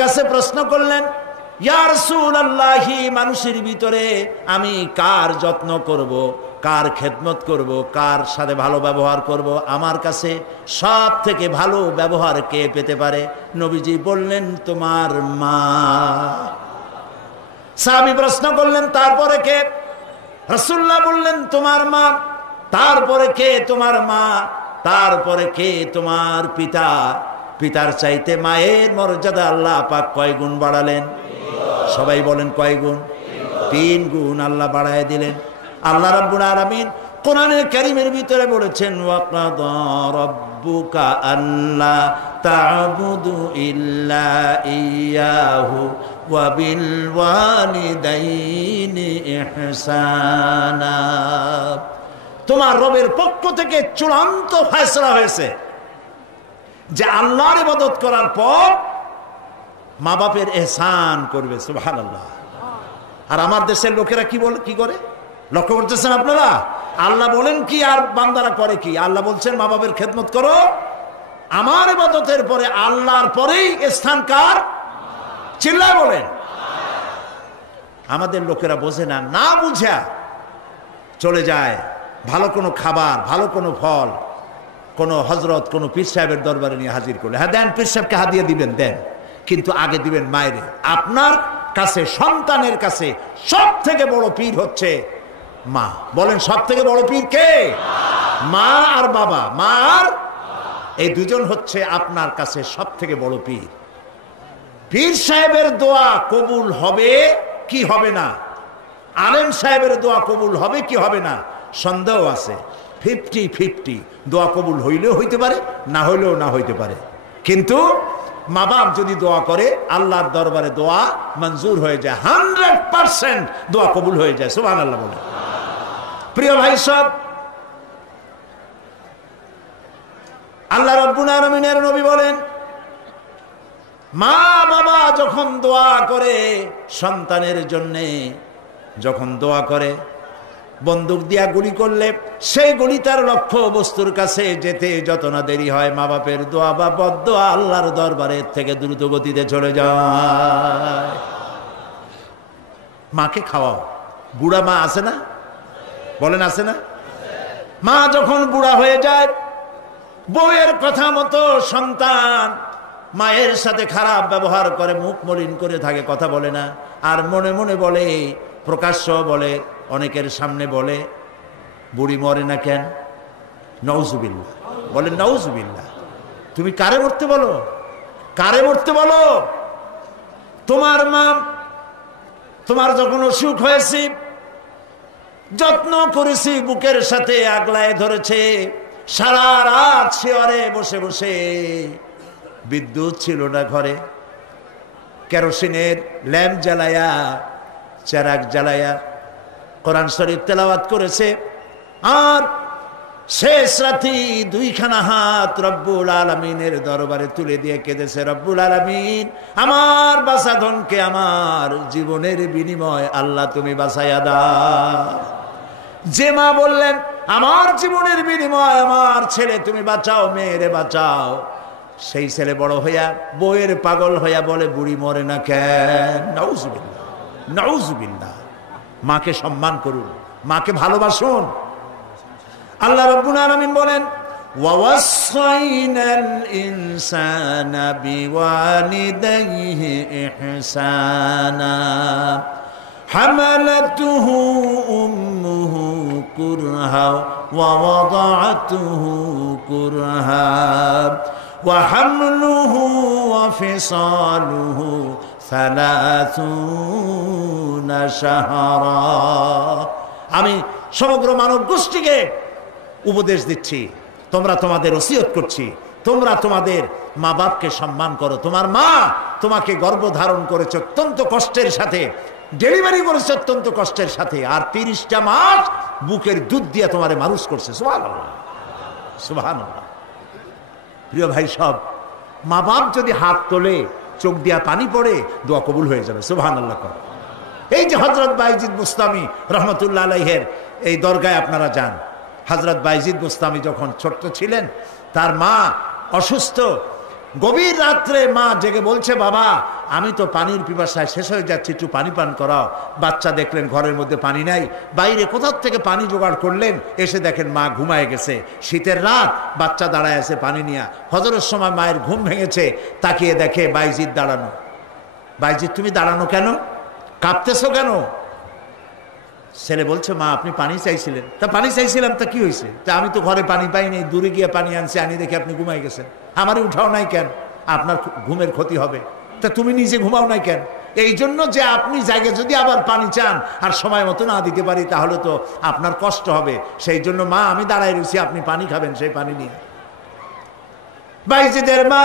কাছে প্রশ্ন করলেন, ইয়া রাসূলুল্লাহ, মানুষের ভিতরে আমি কার যত্ন করব, কার খেদমত করব, কার সাথে ভালো ব্যবহার করব, আমার কাছে সব থেকে ভালো ব্যবহার কে পেতে পারে? নবীজি বললেন, তোমার মা। সাহাবী প্রশ্ন করলেন, তারপরে কে? রাসূলুল্লাহ বললেন, তোমার মা। তারপরে কে? তোমার মা। তারপরে কে? তোমার পিতা। পিতার চাইতে মায়ের মর্যাদা আল্লাহ পাক কয় গুণ বাড়ালেন? সবাই বলেন কয় গুণ? 3 গুণ আল্লাহ বাড়ায় দিলেন। আল্লাহ রাব্বুল আলামিন কোরআনের কারীমের ভিতরে বলেছেন, ওয়াকাদা রাব্বুকা আল্লা তা'বুদু ইল্লা ইয়াহু ওয়া বিল ওয়ালিদাইনি ইহসানা। তোমার রবের পক্ষ থেকে চূড়ান্ত ফয়সালা হয়েছে যে আল্লাহর ইবাদত করার পর মা বাপের ইহসান করবে। সুবহানাল্লাহ। আর আমার দেশের লোকেরা কি করে লক্ষ্য করতেছেন আপনারা? আল্লাহ বলেন কি আর বান্দারা করে কি? আল্লাহ বলছেন মা বাপের খেদমত করো। আমার ইবাদতের পরে আল্লাহর পরেই স্থান কার? চিল্লায় বলেন। আমাদের লোকেরা বোঝে না, না বুঝা চলে যায় ভালো কোনো খাবার, ভালো কোনো ফল কোনো হজরত, কোনো পীর সাহেবের দরবারে নিয়ে হাজির করলে, হ্যাঁ দেন, পীর সাহেবকে হাদিয়া দিবেন দেন, কিন্তু আগে দিবেন মায়েরে। আপনার কাছে, সন্তানের কাছে সব থেকে বড় পীর হচ্ছে মা। বলেন সব থেকে বড় পীর কে? মা আর বাবা। মা আর এই দুজন হচ্ছে আপনার কাছে সব থেকে বড় পীর। পীর সাহেবের দোয়া কবুল হবে কি হবে না, আলেম সাহেবের দোয়া কবুল হবে কি হবে না, সন্দেহ আছে। 50-50, দোয়া কবুল হইলেও হইতে পারে, না হইলেও না হইতে পারে। কিন্তু মা বাপ যদি দোয়া করে, আল্লাহর দরবারে দোয়া মঞ্জুর হয়ে যায়। 100% দোয়া কবুল হয়ে যায়। সুবহানাল্লাহ বলে। প্রিয় ভাই সব, আল্লাহ রাব্বুল আলামিনের নবী বলেন, মা বাবা যখন দোয়া করে সন্তানের জন্যে, যখন দোয়া করে, বন্দুক দিয়া গুলি করলে সেই গুলি তার লক্ষ্য বস্তুর কাছে যেতে যত না দেরি হয়, মা বাপের দোয়া বা বদদোয়া আল্লাহর দরবারের থেকে দ্রুত গতিতে চলে যায়। মাকে খাওয়াও। বুড়া মা আছে না? বলেন আছে না? মা যখন বুড়া হয়ে যায়, বউয়ের কথা মতো সন্তান মায়ের সাথে খারাপ ব্যবহার করে, মুখ মলিন করে থাকে, কথা বলে না, আর মনে মনে বলে, প্রকাশ্য বলে, অনেকের সামনে বলে, বুড়ি মরে না কেন? নাউজুবিল্লাহ। বলে নাউজুবিল্লাহ। তুমি কারে মরতে বলো? কারে মরতে বলো? তোমার মা, তোমার যখন অসুখ হয়েছে, যত্ন করেছি, বুকের সাথে আগলায় ধরেছে, সারা রাত শিয়রে বসে বসে, বিদ্যুৎ ছিল না ঘরে, কেরোসিনের ল্যাম্প জ্বালায়া, চেরাগ জ্বালায়া কোরআন শরীফ তেলাওয়াত করেছে। আর শেষ রাতি 2খানা হাত রব্বুল আলামিনের দরবারে তুলে দিয়ে কেঁদেছে, রব্বুল আলামিন, আমার বাঁচাধনকে আমার জীবনের বিনিময় আল্লাহ তুমি বাঁচাইয়া দাও। যে মা বললেন, আমার জীবনের বিনিময় আমার ছেলে তুমি বাঁচাও, মেয়েরে বাঁচাও, সেই ছেলে বড় হইয়া বউয়ের পাগল হইয়া বলে, বুড়ি মরে না কেন? নাউজুবিল্লাহ, নাউজুবিল্লাহ। মাকে সম্মান করুন, মাকে ভালোবাসুন। আল্লাহ রাব্বুল আলামিন বলেন, ওয়াওয়াসাইনাল ইনসানা বিওয়ালিদাইহি ইহসানা হামালাতুহু উম্মুহু কুরহা ওয়া ওয়াদাআতুহু কুরহা ওয়া হামলুহু ওয়া ফিসালুহু 30 শাহরা। আমি সমগ্র মানব গোষ্ঠীকে উপদেশ দিচ্ছি, তোমরা তোমাদের ওসিয়ত করছি, তোমরা তোমাদের মা বাপকে সম্মান করো। তোমার মা তোমাকে গর্ভধারণ করেছে অত্যন্ত কষ্টের সাথে, ডেলিভারি করেছে অত্যন্ত কষ্টের সাথে, আর 30টা মাস বুকের দুধ দিয়ে তোমারে মানুষ করছে। সুবহানাল্লাহ, সুবহানাল্লাহ। প্রিয় ভাই সব, মা বাপ যদি হাত তোলে, চোখ দিয়া পানি পড়ে, দোয়া কবুল হয়ে যাবে। সুবহানাল্লাহ। এই যে হযরত বাইজিদ বুস্তামি রহমতুল্লাহ আলাইহের এই দরগায় আপনারা যান, হযরত বাইজিদ বুস্তামি যখন ছোট্ট ছিলেন, তার মা অসুস্থ, গভীর রাত্রে মা জেগে বলছে, বাবা আমি তো পানির পিপাসায় শেষ হয়ে যাচ্ছি, একটু পানি পান করাও। বাচ্চা দেখলেন ঘরের মধ্যে পানি নাই, বাইরে কোথাও থেকে পানি জোগাড় করলেন, এসে দেখেন মা ঘুমায় গেছে। শীতের রাত, বাচ্চা দাঁড়ায় আছে পানি নিয়ে। ফজরের সময় মায়ের ঘুম ভেঙেছে, তাকিয়ে দেখে বাইজিৎ দাঁড়ানো। বাইজিৎ তুমি দাঁড়ানো কেন, কাঁপতেছো কেন? ছেলে বলছে, মা আপনি পানি চাইছিলেন। তা পানি চাইছিলাম, তা কি হয়েছে? তা আমি তো ঘরে পানি পাইনি, দূরে গিয়ে পানি আনছি, আনি দেখে আপনি ঘুমাই গেছেন। আমারই উঠাও নাই কেন? আপনার ঘুমের ক্ষতি হবে। তা তুমি নিজে ঘুমাও নাই কেন? এই জন্য যে আপনি জায়গায় যদি আবার পানি চান আর সময় মতো না দিতে পারি, তাহলে তো আপনার কষ্ট হবে। সেই জন্য মা আমি দাঁড়াই রয়েছি, আপনি পানি খাবেন, সেই পানি নিয়ে। বাইজিদের মা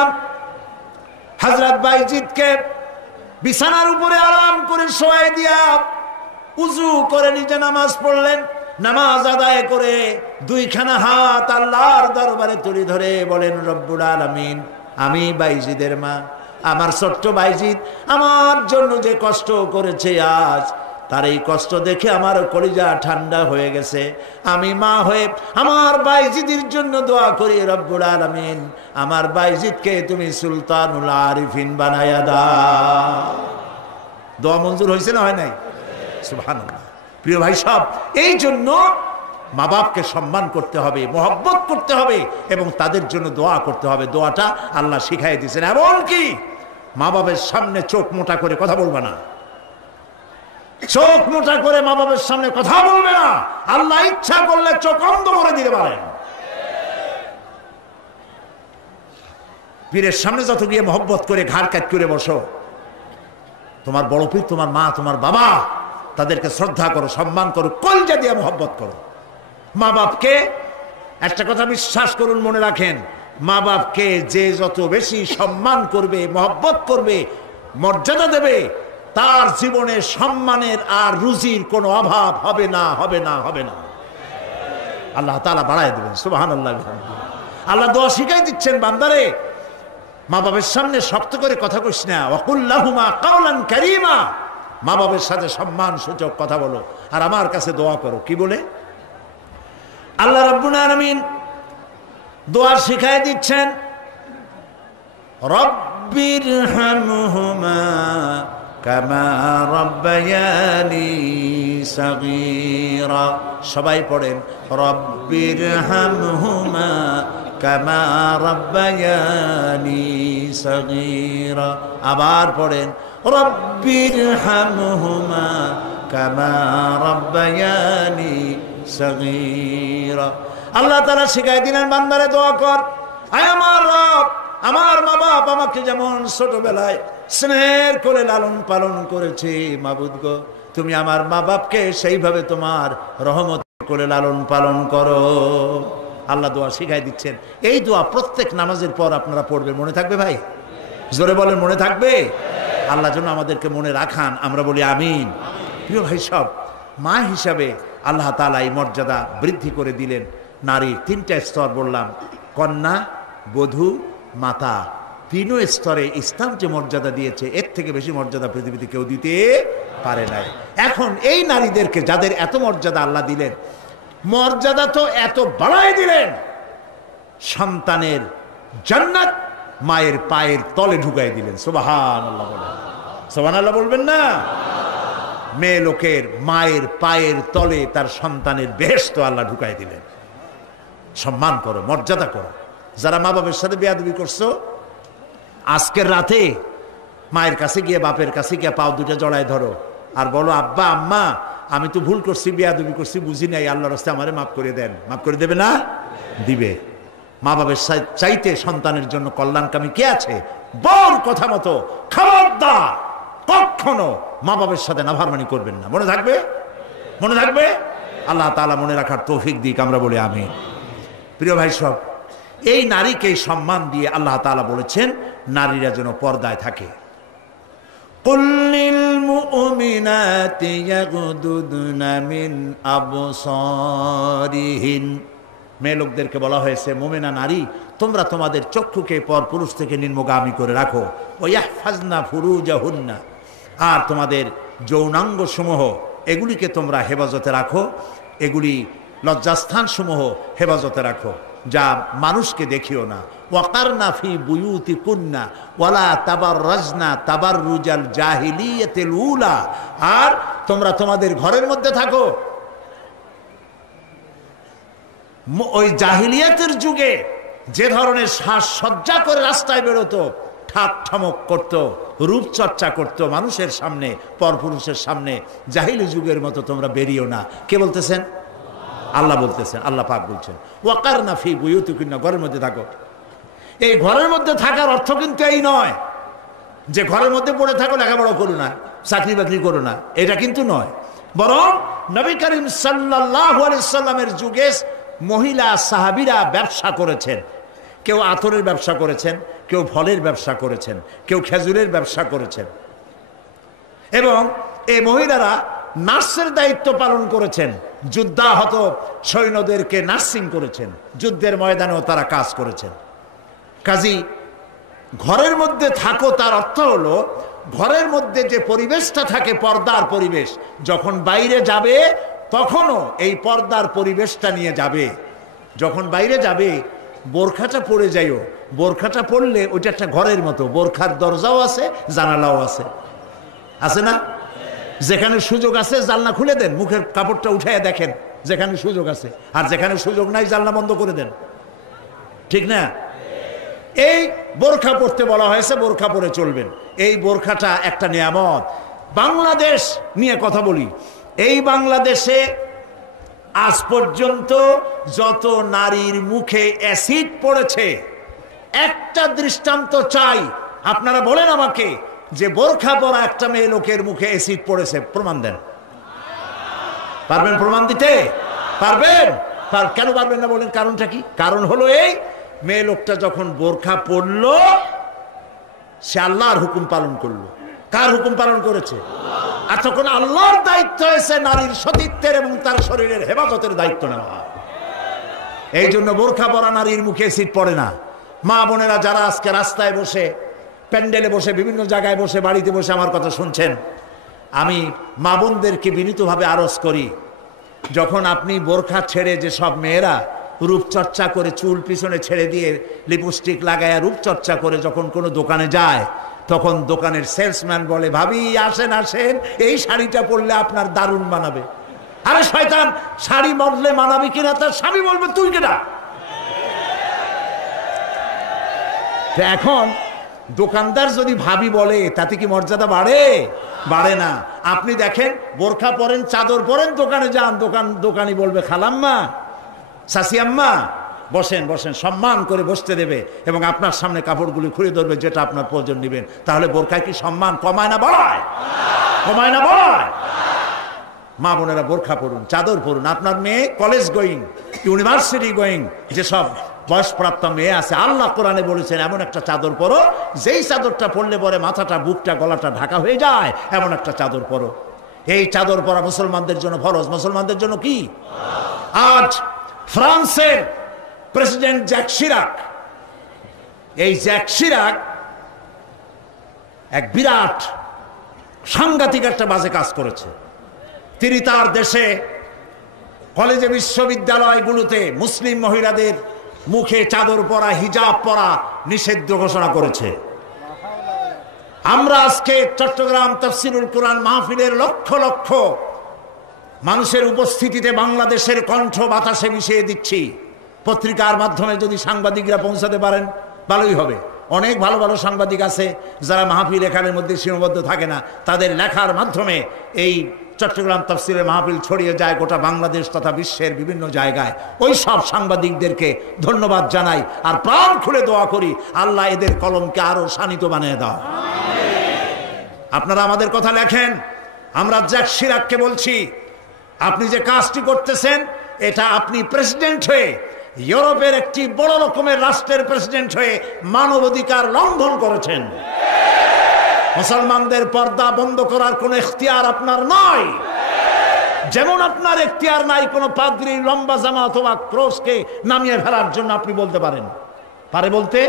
হযরত বাইজিদকে বিছানার উপরে আরাম করে শোয়াই দিয়া উজু করে নিজে নামাজ পড়লেন। নামাজ আদায় করে দুইখানা হাত আল্লাহর দরবারে তুলে ধরে বলেন, রব্বুল আলামিন, আমি বাইজিদের মা, আমার ছোট্ট বাইজিদ আমার জন্য যে কষ্ট করেছে আজ, তার এই কষ্ট দেখে আমার কলিজা ঠান্ডা হয়ে গেছে। আমি মা হয়ে আমার বাইজিদের জন্য দোয়া করি, রব্বুল আলামিন আমার বাইজিদকে তুমি সুলতানুল আরিফিন বানায়া দাও। দোয়া মঞ্জুর হয়েছে না হয় নাই? সুবহানাল্লাহ। প্রিয় ভাই সব, এই জন্য মা বাপকে সম্মান করতে হবে, মহব্বত করতে হবে এবং তাদের জন্য দোয়া করতে হবে। দোয়াটা আল্লাহ শিখাই দিয়েছেন। এমনকি মা বাবার সামনে চোখ মোটা করে কথা বলবে না, চোখ মোটা করে মা বাবার সামনে কথা বলবে না। আল্লাহ ইচ্ছা করলে চোখ অন্ধ করে দিতে পারেন। পীরের সামনে যত গিয়ে মহব্বত করে ঘাড় কাট করে বসো, তোমার বড় পীর, তোমার মা, তোমার বাবা, তাদেরকে শ্রদ্ধা করো, সম্মান করো, কলজা দিয়ে মহব্বত করো। মা বাপকে একটা কথা বিশ্বাস করুন, মনে রাখেন, মা বাপকে যে যত বেশি সম্মান করবে, মহব্বত করবে, মর্যাদা দেবে, তার জীবনে সম্মানের আর রুজির কোনো অভাব হবে না, হবে না, হবে না। আল্লাহ তাআলা বাড়ায় দেবেন। সুবহানাল্লাহ। আল্লাহ দোয়া শিখাই দিচ্ছেন, বান্দারে মা বাবার সামনে শক্ত করে কথা কইস না, ওয়াকুল লাহুমা কাওলান কারীমা, মা বাবার সাথে সম্মান সূচক কথা বলো আর আমার কাছে দোয়া করো। কি বলে? আল্লাহ রাব্বুল আলামিন দোয়া শিখাই দিচ্ছেন, রব্বিরহামহুমা কামা রাব্বায়ানি সাগীরা। সবাই পড়েন, রব্বিরহামহুমা কামা রাব্বায়ানি সাগীরা। আবার পড়েন, রব্বিরহামহুমা কামা রাব্বায়ানি সাগীরা। আল্লাহ তাআলা শিখাই দিলেন, বান্দারে দোয়া কর, আয় আমার রব, আমার মা বাপ আমাকে যেমন ছোটবেলায় স্নেহের করে লালন পালন করেছে, মাবুদ গো তুমি আমার মা বাপকে সেইভাবে তোমার রহমত করে লালন পালন করো। আল্লাহ দোয়া শিখাই দিচ্ছেন। এই দোয়া প্রত্যেক নামাজের পর আপনারা পড়বেন। মনে থাকবে ভাই? জোরে বলেন, মনে থাকবে? আল্লাহ যেন আমাদেরকে মনে রাখান, আমরা বলি আমিন। প্রিয় ভাই সব, মা হিসাবে আল্লাহ তাআলা এই মর্যাদা বৃদ্ধি করে দিলেন। নারী তিনটা স্তর বললাম, কন্যা, বধূ, মাতা। তিন স্তরে ইসলাম যে মর্যাদা দিয়েছে, এর থেকে বেশি মর্যাদা পৃথিবীতে কেউ দিতে পারে নাই। এখন এই নারীদেরকে যাদের এত মর্যাদা আল্লাহ দিলেন, মর্যাদা তো এত বাড়াই দিলেন, সন্তানের জান্নাত মায়ের পায়ের তলে ঢুকাই দিলেন। সুবহানাল্লাহ বলেন, সুবহানাল্লাহ বলবেন না? মেয়ে লোকের মায়ের পায়ের তলে তার সন্তানের বেহেশত আল্লাহ ঢুকাই দিলেন। সম্মান করো, মর্যাদা করো। যারা মা বাবার সাথে বেয়াদবি করছো, আজকের রাতে মায়ের কাছে গিয়ে, বাপের কাছে গিয়ে পাও দুটো জড়ায় ধরো আর বলো, আব্বা আম্মা আমি তো ভুল করছি, বেয়াদবি করছি, বুঝি নাই, আল্লাহর রাস্তায় আমারে মাফ করে দেন। মাফ করে দেবে না? দিবে। মা বাবার চাইতে সন্তানের জন্য কল্যাণকামী কে আছে? বল কথা মতো খবরদার কখনো মা বাবার সাথে নাফরমানি করবেন না। মনে থাকবে? মনে থাকবে? আল্লাহ তাআলা মনে রাখার তৌফিক দিক, আমরা বলি আমিন। প্রিয় ভাই সব, এই নারীকে সম্মান দিয়ে আল্লাহ তাআলা বলেছেন নারীরা যেন পর্দায় থাকে। কুল্লিল মুমিনাতি ইয়াগুদুদনা মিন আবসারিহিন। মেয়ে লোকদেরকে বলা হয়েছে, মুমিনা নারী তোমরা তোমাদের চক্ষুকে পর পুরুষ থেকে নিম্নগামী করে রাখো। ওয়াহফাজনা ফুরুজাহুন্না, আর তোমাদের যৌনাঙ্গ সমূহ এগুলিকে তোমরা হেফাজতে রাখো, এগুলি লজ্জাস্থান সমূহ হেফাজতে রাখো। যা মানুষকে দেখিও না। ওয়াকারনা ফি বুয়ুতিকুন্না ওয়ালা তাবাররাজনা তাবাররুজাল জাহিলিয়াতিল উলা, আর তোমরা তোমাদের ঘরের মধ্যে থাকো ওই জাহিলিয়াতের যুগে যে ধরনের সাজসজ্জা করে রাস্তায় বেরোতো, ঠাট ঠমক করতো, রূপচর্চা করতো মানুষের সামনে, পরপুরুষের সামনে, জাহিলি যুগের মতো তোমরা বেরিয়েও না। কে বলতেছেন? আল্লাহ বলতেছেন, আল্লাহ পাক বলছেন ওয়াকারনা ফি বুয়ুতিকুন্না, ঘরের মধ্যে থাকো। এই ঘরের মধ্যে থাকার অর্থ কিন্তু এই নয় যে ঘরের মধ্যে পড়ে থাকো, লেখাপড়া করো না, চাকরি বাকরি করো না, এটা কিন্তু নয়। বরং নবী করিম সাল্লাল্লাহু আলাইহি সাল্লামের যুগে মহিলা সাহাবীরা ব্যবসা করেছেন। কেউ আতরের ব্যবসা করেছেন, কেউ ফলের ব্যবসা করেছেন, কেউ খেজুরের ব্যবসা করেছেন, এবং এই মহিলারা নার্সের দায়িত্ব পালন করেছেন। যুদ্ধাহত সৈন্যদেরকে নার্সিং করেছেন, যুদ্ধের ময়দানেও তারা কাজ করেছেন। কাজী ঘরের মধ্যে থাকো, তার অর্থ হলো ঘরের মধ্যে যে পরিবেশটা থাকে পর্দার পরিবেশ, যখন বাইরে যাবে তখনও এই পর্দার পরিবেশটা নিয়ে যাবে। যখন বাইরে যাবে বোরখাটা পরে যাইও, বোরখাটা পরলে ওইটা একটা ঘরের মতো, বোরখার দরজাও আছে, জানালাও আছে, আছে না? যেখানে সুযোগ আছে জানলা খুলে দেন, মুখের কাপড়টা উঠাইয়া দেখেন যেখানে সুযোগ আছে, আর যেখানে সুযোগ নাই জানলা বন্ধ করে দেন, ঠিক না? এই বোরখা পরতে বলা হয়েছে, বোরখা পরে চলবেন। এই বোরখাটা একটা নিয়ামত। বাংলাদেশ নিয়ে কথা বলি, এই বাংলাদেশে আজ পর্যন্ত যত নারীর মুখে অ্যাসিড পড়েছে, একটা দৃষ্টান্ত চাই। আপনারা বলেন আমাকে যে বোরখা পরা একটা মেয়ে লোকের মুখে অ্যাসিড পড়েছে, প্রমাণ দেন। পারবেন প্রমাণ দিতে? পারবেন? কেন পারবেন না বলেন? কারণটা কি? কারণ হলো এই, মেয়ে লোকটা যখন বোরখা পরলো সে আল্লাহর হুকুম পালন করলো। কার হুকুম পালন করেছে? আর তখন আল্লাহর দায়িত্ব হয়েছে নারীর সতীত্বের এবং তার শরীরের হেফাজতের দায়িত্ব নেওয়া। এই জন্য বোরখা পরা নারীর মুখে অ্যাসিড পড়ে না। মা বোনেরা যারা আজকে রাস্তায় বসে, প্যান্ডেলে বসে, বিভিন্ন জায়গায় বসে, বাড়িতে বসে আমার কথা শুনছেন, আমি মা বোনদেরকে বিনীতভাবে আরজ করি, যখন আপনি বোরখা ছেড়ে, যে সব মেয়েরা রূপচর্চা করে চুল পিছনে ছেড়ে দিয়ে লিপস্টিক লাগায় রূপচর্চা করে যখন কোনো দোকানে যায়, তখন দোকানের সেলসম্যান বলে, ভাবি আসেন আসেন, এই শাড়িটা পরলে আপনার দারুণ মানাবে। আরে শয়তান, শাড়ি বদলে মানাবি কিনা তার স্বামী বলবে তুই কেনা। এখন দোকানদার যদি ভাবি বলে তাতে কি মর্যাদা বাড়ে? বাড়ে না। আপনি দেখেন, বোরখা পরেন, চাদর পরেন, দোকানে যান, দোকানি বলবে খালাম্মা, চাচি আম্মা, বসেন বসেন, সম্মান করে বসতে দেবে এবং আপনার সামনে কাপড়গুলি খুলে ধরবে যেটা আপনার প্রয়োজন নেবেন। তাহলে বোরখায় কি সম্মান কমায় না বাড়ায়? কমায় না বাড়ায়? মা বোনেরা বোরখা পরুন, চাদর পরুন। আপনার মেয়ে কলেজ গোয়িং, ইউনিভার্সিটি গোয়িং যেসব বয়সপ্রাপ্ত মেয়ে আছে, আল্লাহ কোরআনে বলেছেন এমন একটা চাদর পরো, যেই চাদরটা পরলে পরে মাথাটা, বুকটা, গলাটা ঢাকা হয়ে যায়, এমন একটা চাদর পরো। এই চাদর পরা মুসলমানদের জন্য ফরজ। মুসলমানদের জন্য কি? আজ ফ্রান্সের প্রেসিডেন্ট জ্যাক শিরাক, এই জ্যাক শিরাক এক বিরাট সাংঘাতিক একটা বাজে কাজ করেছে। তিনি তার দেশে কলেজে, বিশ্ববিদ্যালয়গুলোতে মুসলিম মহিলাদের মুখে চাদর পরা, হিজাব পরা নিষিদ্ধ ঘোষণা করেছে। আমরা আজকে চট্টগ্রাম তাফসীরুল কুরআন মাহফিলের লক্ষ লক্ষ মানুষের উপস্থিতিতে বাংলাদেশের কণ্ঠ বাতাসে মিশিয়ে দিচ্ছি। পত্রিকার মাধ্যমে যদি সাংবাদিকরা পৌঁছাতে পারেন ভালোই হবে। অনেক ভালো ভালো সাংবাদিক আছে যারা মাহফিল এখানের মধ্যে সীমাবদ্ধ থাকে না, তাদের লেখার মাধ্যমে এই চট্টগ্রাম তাফসীরের মাহফিল ছড়িয়ে যায় গোটা বাংলাদেশ তথা বিশ্বের বিভিন্ন জায়গায়। ওই সব সাংবাদিকদেরকে ধন্যবাদ জানাই আর প্রাণ খুলে দোয়া করি, আল্লাহ এদের কলমকে আরো শানিত বানিয়ে দাও। আপনারা আমাদের কথা লেখেন, আমরা জ্যাক শিরাককে বলছি, আপনি যে কাজটি করতেছেন, এটা আপনি প্রেসিডেন্ট হয়ে, ইউরোপের একটি বড় রকমের রাষ্ট্রের প্রেসিডেন্ট হয়ে মানবাধিকার লঙ্ঘন করেছেন। মুসলমানদের পর্দা বন্ধ করার কোনো ইখতিয়ার আপনার নয়, যেমন আপনার ইখতিয়ার নাই কোনো পাদ্রীর লম্বা জামা অথবা ক্রসকে নামিয়ে ফেলার জন্য। আপনি বলতে পারেন, পারে বলতে?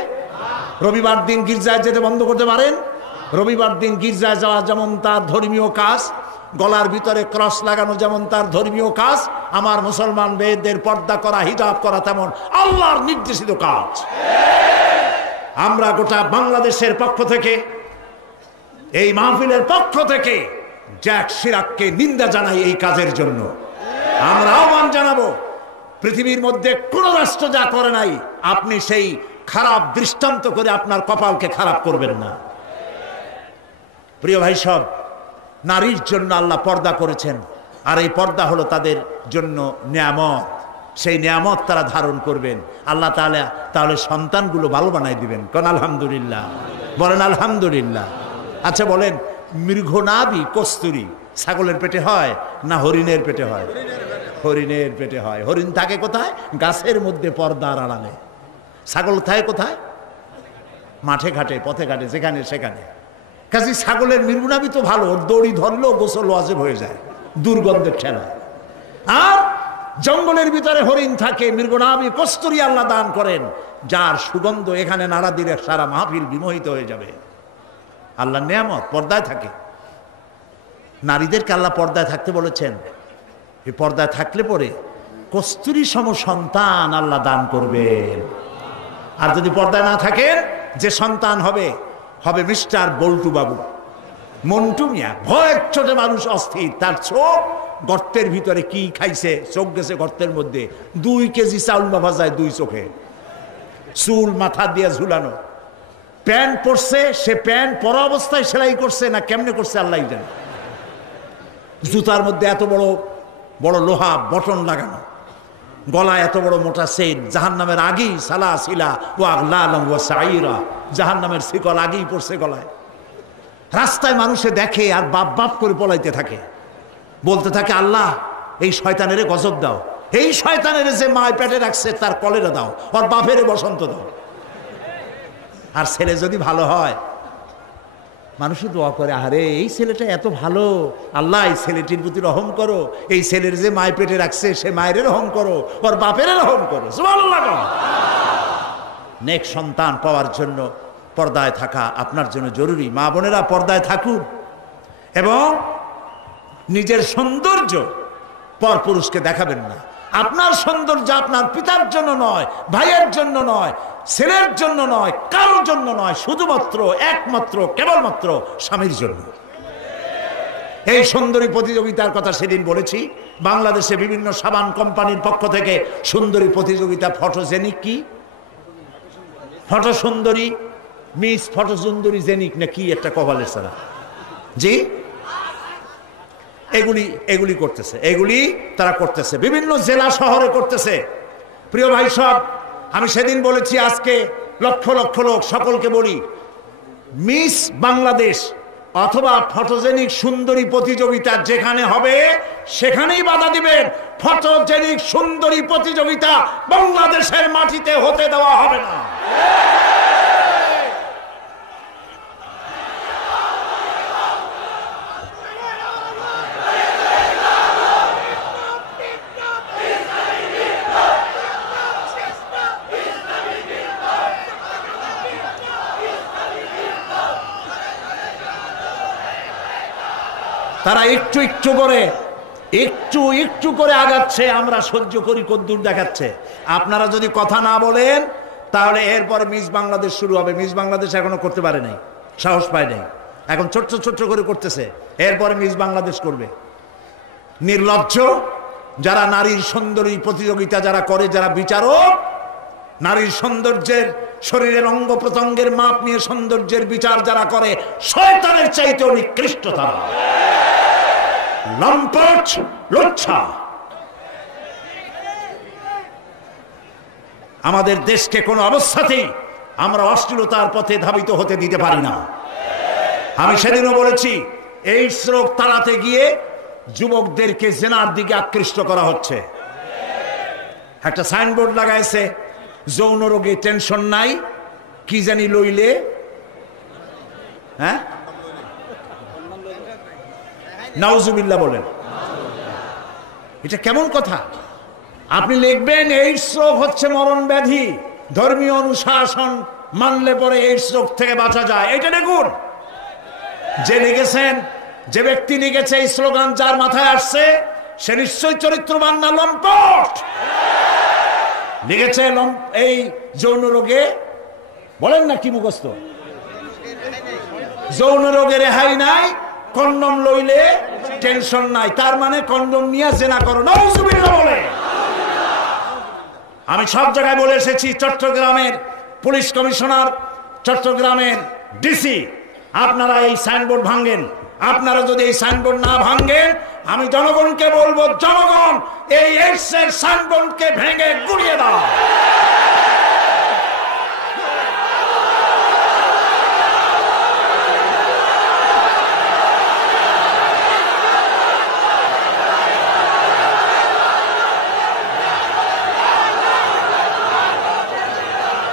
রবিবার দিন গির্জায় যেতে বন্ধ করতে পারেন? রবিবার দিন গির্জায় যাওয়া যেমন তার ধর্মীয় কাজ, গলার ভিতরে ক্রস লাগানো যেমন তার ধর্মীয় কাজ, আমার মুসলমান মেয়েদের পর্দা করা, হিজাব করা তেমন আল্লাহর নির্দেশিত কাজ। আমরা গোটা বাংলাদেশের পক্ষ থেকে, এই মাহফিলের পক্ষ থেকে জ্যাক শিরাককে নিন্দা জানাই এই কাজের জন্য। আমরা আহ্বান জানাবো, পৃথিবীর মধ্যে কোন রাষ্ট্র যা করে নাই, আপনি সেই খারাপ দৃষ্টান্ত করে আপনার কপালকে খারাপ করবেন না। প্রিয় ভাই সব, নারীর জন্য আল্লাহ পর্দা করেছেন, আর এই পর্দা হলো তাদের জন্য নিয়ামত। সেই নিয়ামত তারা ধারণ করবেন, আল্লাহ তাআলা তাহলে সন্তানগুলো ভালো বানাই দিবেন। কোন আলহামদুলিল্লাহ, বলেন আলহামদুলিল্লাহ। আচ্ছা বলেন, মৃগনাভি কস্তুরী ছাগলের পেটে হয় না হরিণের পেটে হয়? হরিণের পেটে হয়। হরিণ থাকে কোথায়? গাছের মধ্যে, পর্দার আড়ালে। ছাগল থাকে কোথায়? মাঠে ঘাটে, পথে ঘাটে, যেখানে সেখানে। কাজে ছাগলের মৃগনাভি তো ভালো, দড়ি ধরলেও গোসল ওয়াজিব হয়ে যায় দুর্গন্ধের ঠেলা। আর জঙ্গলের ভিতরে হরিণ থাকে, মৃগনাভি কস্তুরী আল্লাহ দান করেন, যার সুগন্ধ এখানে নাড়া দিলে সারা মাহফিল বিমোহিত হয়ে যাবে। আল্লাহ নিয়ামত পর্দায় থাকে। নারীদেরকে আল্লাহ পর্দায় থাকতে বলেছেন। এই পর্দায় থাকলে পরে কস্তুরী সম সন্তান আল্লাহ দান করবেন। আর যদি পর্দায় না থাকেন, যে সন্তান হবে হবে মিস্টার বল্টু বাবু, মন্টু মিয়া। ভয়ের চোটে মানুষ অস্থির, তার চোখ গর্তের ভিতরে কি খাইছে, চোখ গেছে গর্তের মধ্যে। 2 কেজি চাউল মাফা যায় 2 চোখে, চুল মাথা দিয়ে ঝুলানো। প্যান্ট পরছে, সে প্যান্ট পরা অবস্থায় সেলাই করছে না কেমনে করছে আল্লাহ জানে। জুতার মধ্যে এত বড় বড় লোহা বটন লাগানো, গলায় এত বড় মোটা চেইন। জাহান্নামের আগেই সালাসিলা ওয়া আগলালাম ওয়া সাইরা, জাহান্নামের শিকল আগেই পড়ছে গলায়। রাস্তায় মানুষে দেখে আর বাপ বাপ করে পলাইতে থাকে, বলতে থাকে আল্লাহ এই শয়তানের গজব দাও, এই শয়তানের যে মায় পেটে রাখছে তার কলেরা দাও, ওর বাপের বসন্ত দাও। আর ছেলে যদি ভালো হয়, মানুষই দোয়া করে, আরে এই ছেলেটা এত ভালো, আল্লাহ এই ছেলেটির প্রতি রহম করো, এই ছেলের যে মায় পেটে রাখছে সে মায়ের রহম করো, ওর বাপের রহম করো। সুবহানাল্লাহ। নেক সন্তান পাওয়ার জন্য পর্দায় থাকা আপনার জন্য জরুরি। মা বোনেরা পর্দায় থাকুন এবং নিজের সৌন্দর্য পরপুরুষকে দেখাবেন না। আপনার সৌন্দর্য আপনার পিতার জন্য নয়, ভাইয়ের জন্য নয়, ছেলের জন্য নয়, কারোর জন্য নয়, শুধুমাত্র একমাত্র কেবলমাত্র স্বামীর জন্য। এই সুন্দরী প্রতিযোগিতার কথা সেদিন বলেছি। বাংলাদেশে বিভিন্ন সাবান কোম্পানির পক্ষ থেকে সুন্দরী প্রতিযোগিতা, ফটোজেনিক কি ফটো সুন্দরী, মিস ফটো সুন্দরী জেনিক না কি একটা কপালের সারা, জি এগুলি করতেছে, এগুলি তারা করতেছে, বিভিন্ন জেলা শহরে করতেছে। প্রিয় ভাই সব, আমি সেদিন বলেছি, আজকে লক্ষ লক্ষ লোক, সকলকে বলি, মিস বাংলাদেশ অথবা ফটোজেনিক সুন্দরী প্রতিযোগিতা যেখানে হবে সেখানেই বাধা দিবেন। ফটোজেনিক সুন্দরী প্রতিযোগিতা বাংলাদেশের মাটিতে হতে দেওয়া হবে না। তারা একটু একটু করে আগাচ্ছে, আমরা সহ্য করি, কদ্দূর দেখাচ্ছে। আপনারা যদি কথা না বলেন তাহলে এরপরে মিস বাংলাদেশ শুরু হবে। মিস বাংলাদেশ এখনো করতে পারে নাই, সাহস পায় নাই, এখন ছোট্ট ছোট্ট করে করতেছে, এরপরে মিস বাংলাদেশ করবে। নির্লজ্জ যারা নারীর সুন্দরী প্রতিযোগিতা যারা করে, যারা বিচারক, নারীর সৌন্দর্যের, শরীরের অঙ্গ প্রত্যঙ্গের মাপ নিয়ে সৌন্দর্যের বিচার যারা করে, শয়তানের চাইতেও নিকৃষ্ট তারা, লম্পট, লুচ্ছা। আমাদের দেশকে কোনো অবস্থাতেই আমরা অশ্লীলতার পথে ধাবিত হতে দিতে পারি না। আমি সেদিনও বলেছি, এই শ্লোক তাড়াতে গিয়ে যুবকদেরকে জেনার দিকে আকৃষ্ট করা হচ্ছে। একটা সাইনবোর্ড লাগাইছে, যৌন রোগে টেনশন নাই, কি জানি লইলে, হ্যাঁ নাউজুবিল্লাহ বলেন। এটা কেমন কথা? আপনি লিখবেন এইডস রোগ হচ্ছে মরণ ব্যাধি, ধর্মীয় অনুশাসন মানলে পরে এইডস রোগ থেকে বাঁচা যায়। এটা দেখুন, যে লিখেছেন, যে ব্যক্তি লিখেছে এই স্লোগান, যার মাথায় আসছে সে নিশ্চয় চরিত্রবান না লম্পট। লিখেছে এই যৌন রোগে, বলেন না কি মুখস্থ, যৌন রোগে রেহাই নাই, কন্ডম লইলে টেনশন নাই। তার মানে কন্ডম নিয়ে জেনা করো, নাউজুবিল্লাহ বলে। আমি সব জায়গায় বলে এসেছি, চট্টগ্রামের পুলিশ কমিশনার, চট্টগ্রামের ডিসি, আপনারা এই সাইনবোর্ড ভাঙেন। আপনারা যদি এই সাইনবোর্ড না ভাঙেন, আমি জনগণকে বলবো, জনগণ এই এইডসের সাইনবোর্ডকে ভেঙে গুড়িয়ে দাও।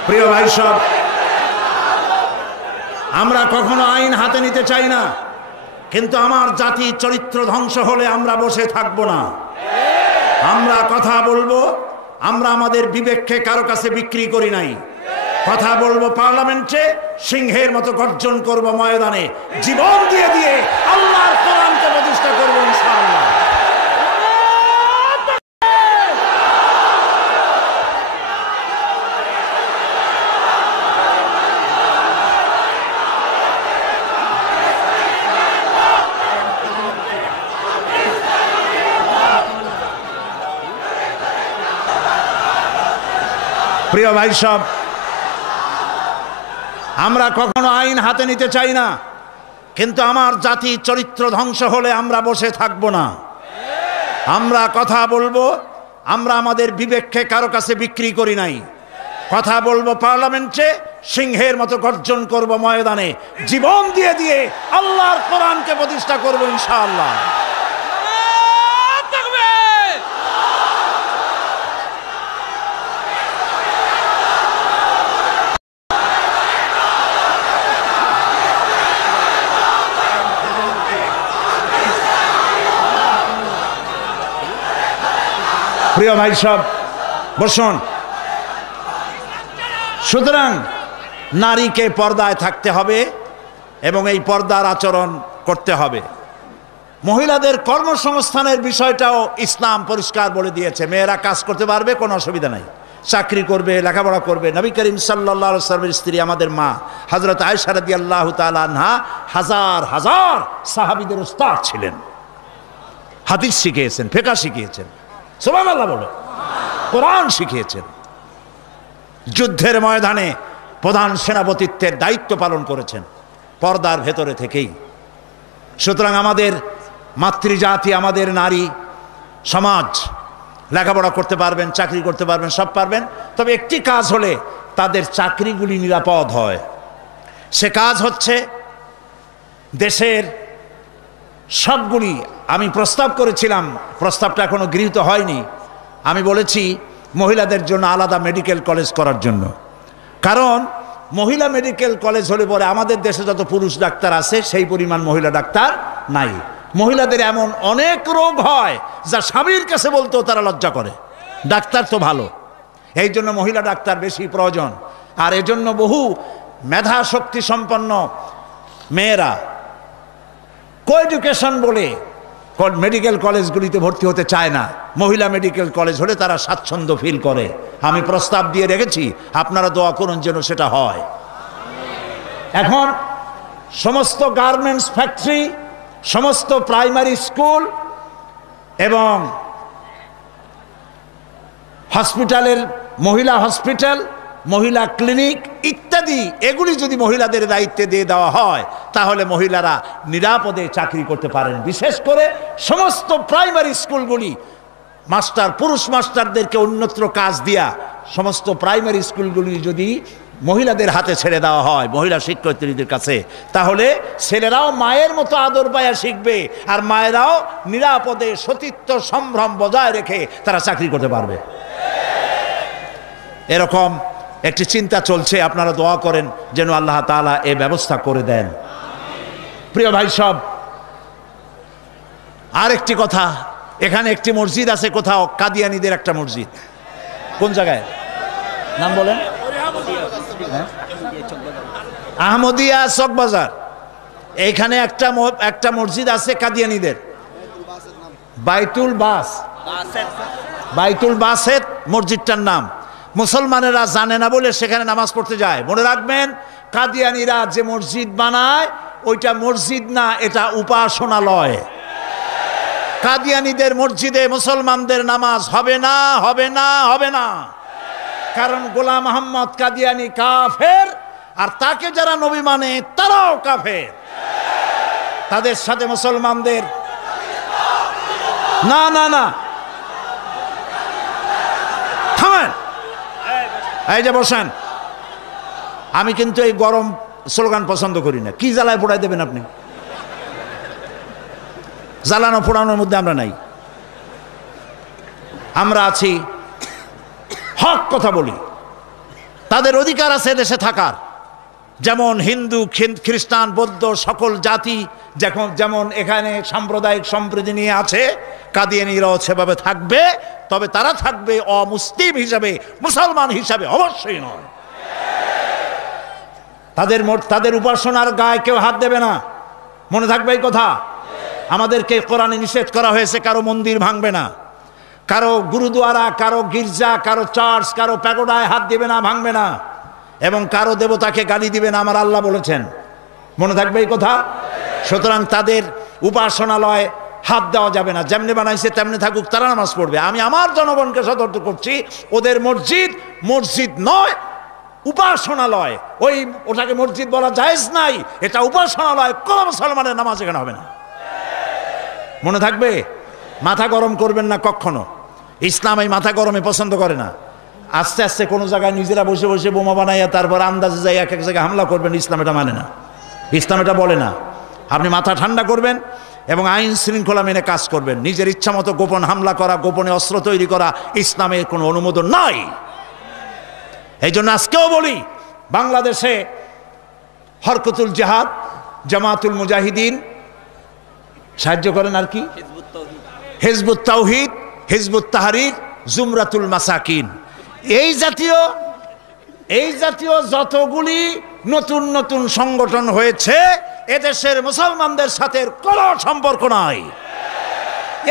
প্রিয় ভাই সব, আমরা কখনো আইন হাতে নিতে চাই না, কিন্তু আমার জাতি চরিত্র ধ্বংস হলে আমরা বসে থাকব না। আমরা কথা বলবো, আমরা আমাদের বিবেককে কারো কাছে বিক্রি করি নাই। কথা বলবো পার্লামেন্টে, সিংহের মতো গর্জন করব ময়দানে, জীবন দিয়ে দিয়ে আল্লাহর কোরআনকে প্রতিষ্ঠা করবো ইনশাআল্লাহ। প্রিয় ভাই সব, আমরা কখনো আইন হাতে নিতে চাই না, কিন্তু আমার জাতি চরিত্র ধ্বংস হলে আমরা বসে থাকব না। আমরা কথা বলবো, আমরা আমাদের বিবেককে কারো কাছে বিক্রি করি নাই। কথা বলবো পার্লামেন্টে, সিংহের মতো গর্জন করব ময়দানে, জীবন দিয়ে দিয়ে আল্লাহর কোরআনকে প্রতিষ্ঠা করব ইনশাআল্লাহ। প্রিয় ভাই সব, বসুন। সুতরাং নারীকে পর্দায় থাকতে হবে এবং এই পর্দার আচরণ করতে হবে। মহিলাদের কর্মসংস্থানের বিষয়টাও ইসলাম পরিষ্কার বলে দিয়েছে। মেয়েরা কাজ করতে পারবে, কোনো অসুবিধা নাই, চাকরি করবে, লেখাপড়া করবে। নবী করিম সাল্লাল্লাহু আলাইহি ওয়াসাল্লামের স্ত্রী আমাদের মা হযরত আয়েশা রাদিয়াল্লাহু তাআলা আনহা হাজার হাজার সাহাবীদের উস্তাদ ছিলেন। হাদিস শিখিয়েছেন, ফিকহ শিখিয়েছেন, সুবহানাল্লাহ বলো, কোরআন শিখিয়েছেন। যুদ্ধের ময়দানে প্রধান সেনাপতিত্বের দায়িত্ব পালন করেছেন পর্দার ভেতরে থেকেই। সুতরাং আমাদের মাতৃজাতি, আমাদের নারী সমাজ লেখাপড়া করতে পারবেন, চাকরি করতে পারবেন, সব পারবেন। তবে একটি কাজ হলে তাদের চাকরিগুলি নিরাপদ হয়। সে কাজ হচ্ছে দেশের সবগুলি, আমি প্রস্তাব করেছিলাম, প্রস্তাবটা এখনো গৃহীত হয়নি। আমি বলেছি মহিলাদের জন্য আলাদা মেডিকেল কলেজ করার জন্য। কারণ মহিলা মেডিকেল কলেজ হলে পরে আমাদের দেশে যত পুরুষ ডাক্তার আছে সেই পরিমাণ মহিলা ডাক্তার নাই। মহিলাদের এমন অনেক রোগ হয় যা স্বামীর কাছে বলতেও তারা লজ্জা করে। ডাক্তার তো ভালো, এই জন্য মহিলা ডাক্তার বেশি প্রয়োজন। আর এজন্য বহু মেধা শক্তি সম্পন্ন মেয়েরা কোএডুকেশন বলে মেডিকেল কলেজগুলিতে ভর্তি হতে চায় না। মহিলা মেডিকেল কলেজ হলে তারা স্বাচ্ছন্দ্য ফিল করে। আমি প্রস্তাব দিয়ে রেখেছি, আপনারা দোয়া করুন যেন সেটা হয়। এখন সমস্ত গার্মেন্টস ফ্যাক্টরি, সমস্ত প্রাইমারি স্কুল এবং হসপিটালের মহিলা হসপিটাল, মহিলা ক্লিনিক ইত্যাদি, এগুলি যদি মহিলাদের দায়িত্বে দিয়ে দেওয়া হয় তাহলে মহিলারা নিরাপদে চাকরি করতে পারেন। বিশেষ করে সমস্ত প্রাইমারি স্কুলগুলি মাস্টার, পুরুষ মাস্টারদেরকে অন্যত্র কাজ দিয়া সমস্ত প্রাইমারি স্কুলগুলি যদি মহিলাদের হাতে ছেড়ে দেওয়া হয়, মহিলা শিক্ষয়িত্রীদের কাছে, তাহলে ছেলেরাও মায়ের মতো আদর পায়া শিখবে আর মায়েরাও নিরাপদে সতীত্ব সম্ভ্রম বজায় রেখে তারা চাকরি করতে পারবে। এরকম একটি চিন্তা চলছে, আপনারা দোয়া করেন যেন আল্লাহ তাআলা এই ব্যবস্থা করে দেন। প্রিয় ভাই সব, আর একটি কথা, এখানে একটি মসজিদ আছে কোথাও, কাদিয়ানীদের একটা মসজিদ। কোন জায়গায় নাম বলেন? আহমদিয়া চকবাজার। এইখানে একটা মসজিদ আছে কাদিয়ানীদের, বাইতুল বাসেত মসজিদটার নাম। মুসলমানেরা জানে না বলে সেখানে নামাজ পড়তে যায়। মনে রাখবেন, কাদিয়ানীরা যে মসজিদ বানায় ওইটা মসজিদ না, এটা উপাসনালয়। কাদিয়ানীদের মসজিদে মুসলমানদের নামাজ হবে না, হবে না, হবে না। কারণ গোলাম মোহাম্মদ কাদিয়ানী কাফের, আর তাকে যারা নবী মানে তারাও কাফের। তাদের সাথে মুসলমানদের না না না, থামেন, এই যে বসেন। আমি কিন্তু এই গরম স্লোগান পছন্দ করি না। কি জ্বালায় পোড়াই দেবেন আপনি? জ্বালানো পোড়ানোর মধ্যে আমরা নাই। আমরা আছি, হক কথা বলি। তাদের অধিকার আছে দেশে থাকার, যেমন হিন্দু, খ্রিস্টান, বৌদ্ধ সকল জাতি যেমন এখানে সাম্প্রদায়িক সম্প্রীতি নিয়ে আছে, কাদিয়ানীরাও সেভাবে থাকবে। তবে তারা থাকবে অমুসলিম হিসাবে, মুসলমান হিসাবে অবশ্যই নয়। তাদের উপাসনার গায়ে কেউ হাত দেবে না, মনে থাকবে এই কথা। আমাদেরকে কোরআনে নিষেধ করা হয়েছে কারো মন্দির ভাঙবে না, কারো গুরুদুয়ারা, কারো গির্জা, কারো চার্চ, কারো প্যাগোডায় হাত দিবে না, ভাঙবে না, এবং কারো দেবতাকে গালি দিবে না, আমার আল্লাহ বলেছেন। মনে থাকবে এই কথা। সুতরাং তাদের উপাসনালয় হাত দেওয়া যাবে না। যেমনি বানাইছে তেমনি থাকুক, তারা নামাজ পড়বে। আমি আমার জনগণকে সতর্ক করছি, ওদের মসজিদ মসজিদ নয়, উপাসনালয়। ওটাকে মসজিদ বলা জায়েজ নাই, এটা উপাসনালয়। কোন মুসলমানের নামাজ এখানে হবে না, মনে থাকবে। মাথা গরম করবেন না কখনো। ইসলাম এই মাথা গরমে পছন্দ করে না। আস্তে আস্তে কোনো জায়গায় নিজেরা বসে বসে বোমা বানাইয়া তারপর আন্দাজে যাই এক এক জায়গায় হামলা করবেন, ইসলাম এটা মানে না, ইসলাম এটা বলে না। আপনি মাথা ঠান্ডা করবেন এবং আইন শৃঙ্খলা মেনে কাজ করবেন। নিজের ইচ্ছা মতো গোপন হামলা করা, গোপনে অস্ত্র তৈরি করা ইসলামের কোনো অনুমোদন নাই। এই জন্য আজকেও বলি, বাংলাদেশে হরকতুল জিহাদ, জামাতুল মুজাহিদিন সাহায্য করেন, আর কি হিজবুত তাওহীদ, হিজবুত তাহরীর, জুমরাতুল মাসাকিন, এই জাতীয় যতগুলি নতুন নতুন সংগঠন হয়েছে, এদেশের মুসলমানদের সাথে কোনো সম্পর্ক নাই।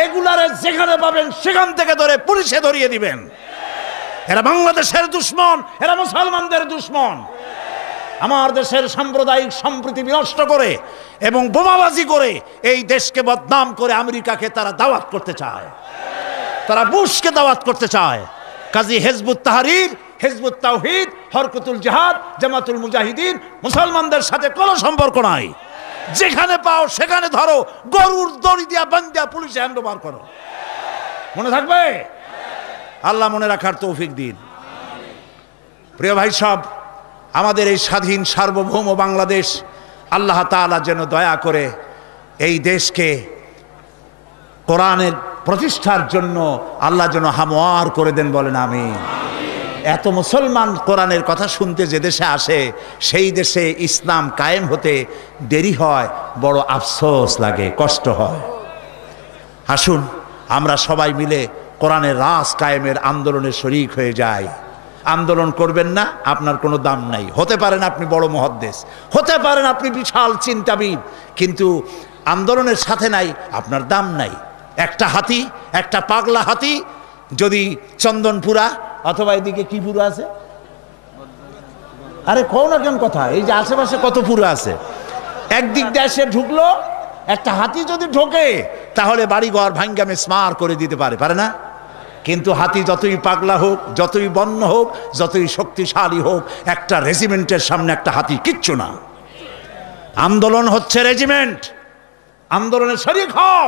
এগুলারে যেখানে পাবেন সেখান থেকে ধরে পুলিশে ধরিয়ে দিবেন। এরা বাংলাদেশের দুশ্মন, এরা মুসলমানদের দুশ্মন। আমার দেশের সাম্প্রদায়িক সম্প্রীতি বিনষ্ট করে এবং বোমাবাজি করে এই দেশকে বদনাম করে আমেরিকাকে তারা দাওয়াত করতে চায়, তারা বুশকে দাওয়াত করতে চায়। কাজী হিজবুত তাহরীর, হিজবুত তাওহীদ, হরকতুল জিহাদ, জামাতুল মুজাহিদিন মুসলমানদের সাথে কোনো সম্পর্ক নাই। যেখানে পাও সেখানে ধরো, গরুর দড়ি দিয়া বান্ধিয়া পুলিশে হ্যান্ডওভার করো, মনে থাকবে। আল্লাহ মনে রাখার তৌফিক দিন। প্রিয় ভাই সব, আমাদের এই স্বাধীন সার্বভৌম বাংলাদেশ, আল্লাহ তাআলা যেন দয়া করে এই দেশকে কোরআনের প্রতিষ্ঠার জন্য আল্লাহ যেন হামওয়ার করে দেন, বলেন আমিন। এত মুসলমান কোরআনের কথা শুনতে যে দেশে আসে, সেই দেশে ইসলাম কায়েম হতে দেরি হয়, বড় আফসোস লাগে, কষ্ট হয়। আসুন আমরা সবাই মিলে কোরআনের রাজ কায়েমের আন্দোলনে শরীক হয়ে যাই। আন্দোলন করবেন না, আপনার কোনো দাম নাই। হতে পারেন আপনি বড় মুহাদ্দিস, হতে পারেন আপনি বিশাল চিন্তাবিদ, কিন্তু আন্দোলনের সাথে নাই, আপনার দাম নাই। একটা হাতি, একটা পাগলা হাতি যদি চন্দনপুরা অথবা এদিকে কি পুরো আছে, আরে কও না কেন কথা, এই যে আশেপাশে কত পুরো আছে, একদিক দিয়ে এসে ঢুকলো, একটা হাতি যদি ঢোকে তাহলে বাড়িঘর ভাঙ্গা মেসমার করে দিতে পারে না? কিন্তু হাতি যতই পাগলা হোক, যতই বন্য হোক, যতই শক্তিশালী হোক, একটা রেজিমেন্টের সামনে একটা হাতি কিচ্ছু না। আন্দোলন হচ্ছে রেজিমেন্ট, আন্দোলনের শরীক হও।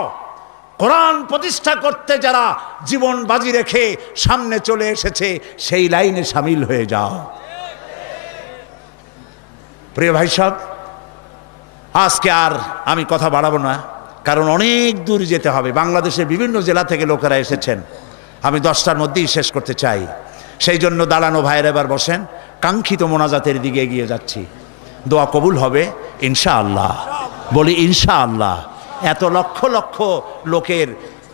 কোরআন প্রতিষ্ঠা করতে যারা জীবন বাজি রেখে সামনে চলে এসেছে, সেই লাইনে সামিল হয়ে যাও। প্রিয় ভাই সব, আজকে আর আমি কথা বাড়াবো না, কারণ অনেক দূর যেতে হবে। বাংলাদেশের বিভিন্ন জেলা থেকে লোকেরা এসেছেন, আমি 10টার মধ্যেই শেষ করতে চাই। সেই জন্য দাঁড়ানো ভাইয়ের এবার বসেন, কাঙ্ক্ষিত মোনাজাতের দিকে এগিয়ে যাচ্ছি। দোয়া কবুল হবে ইনশাআল্লাহ, বলি ইনশাআল্লাহ। এত লক্ষ লক্ষ লোকের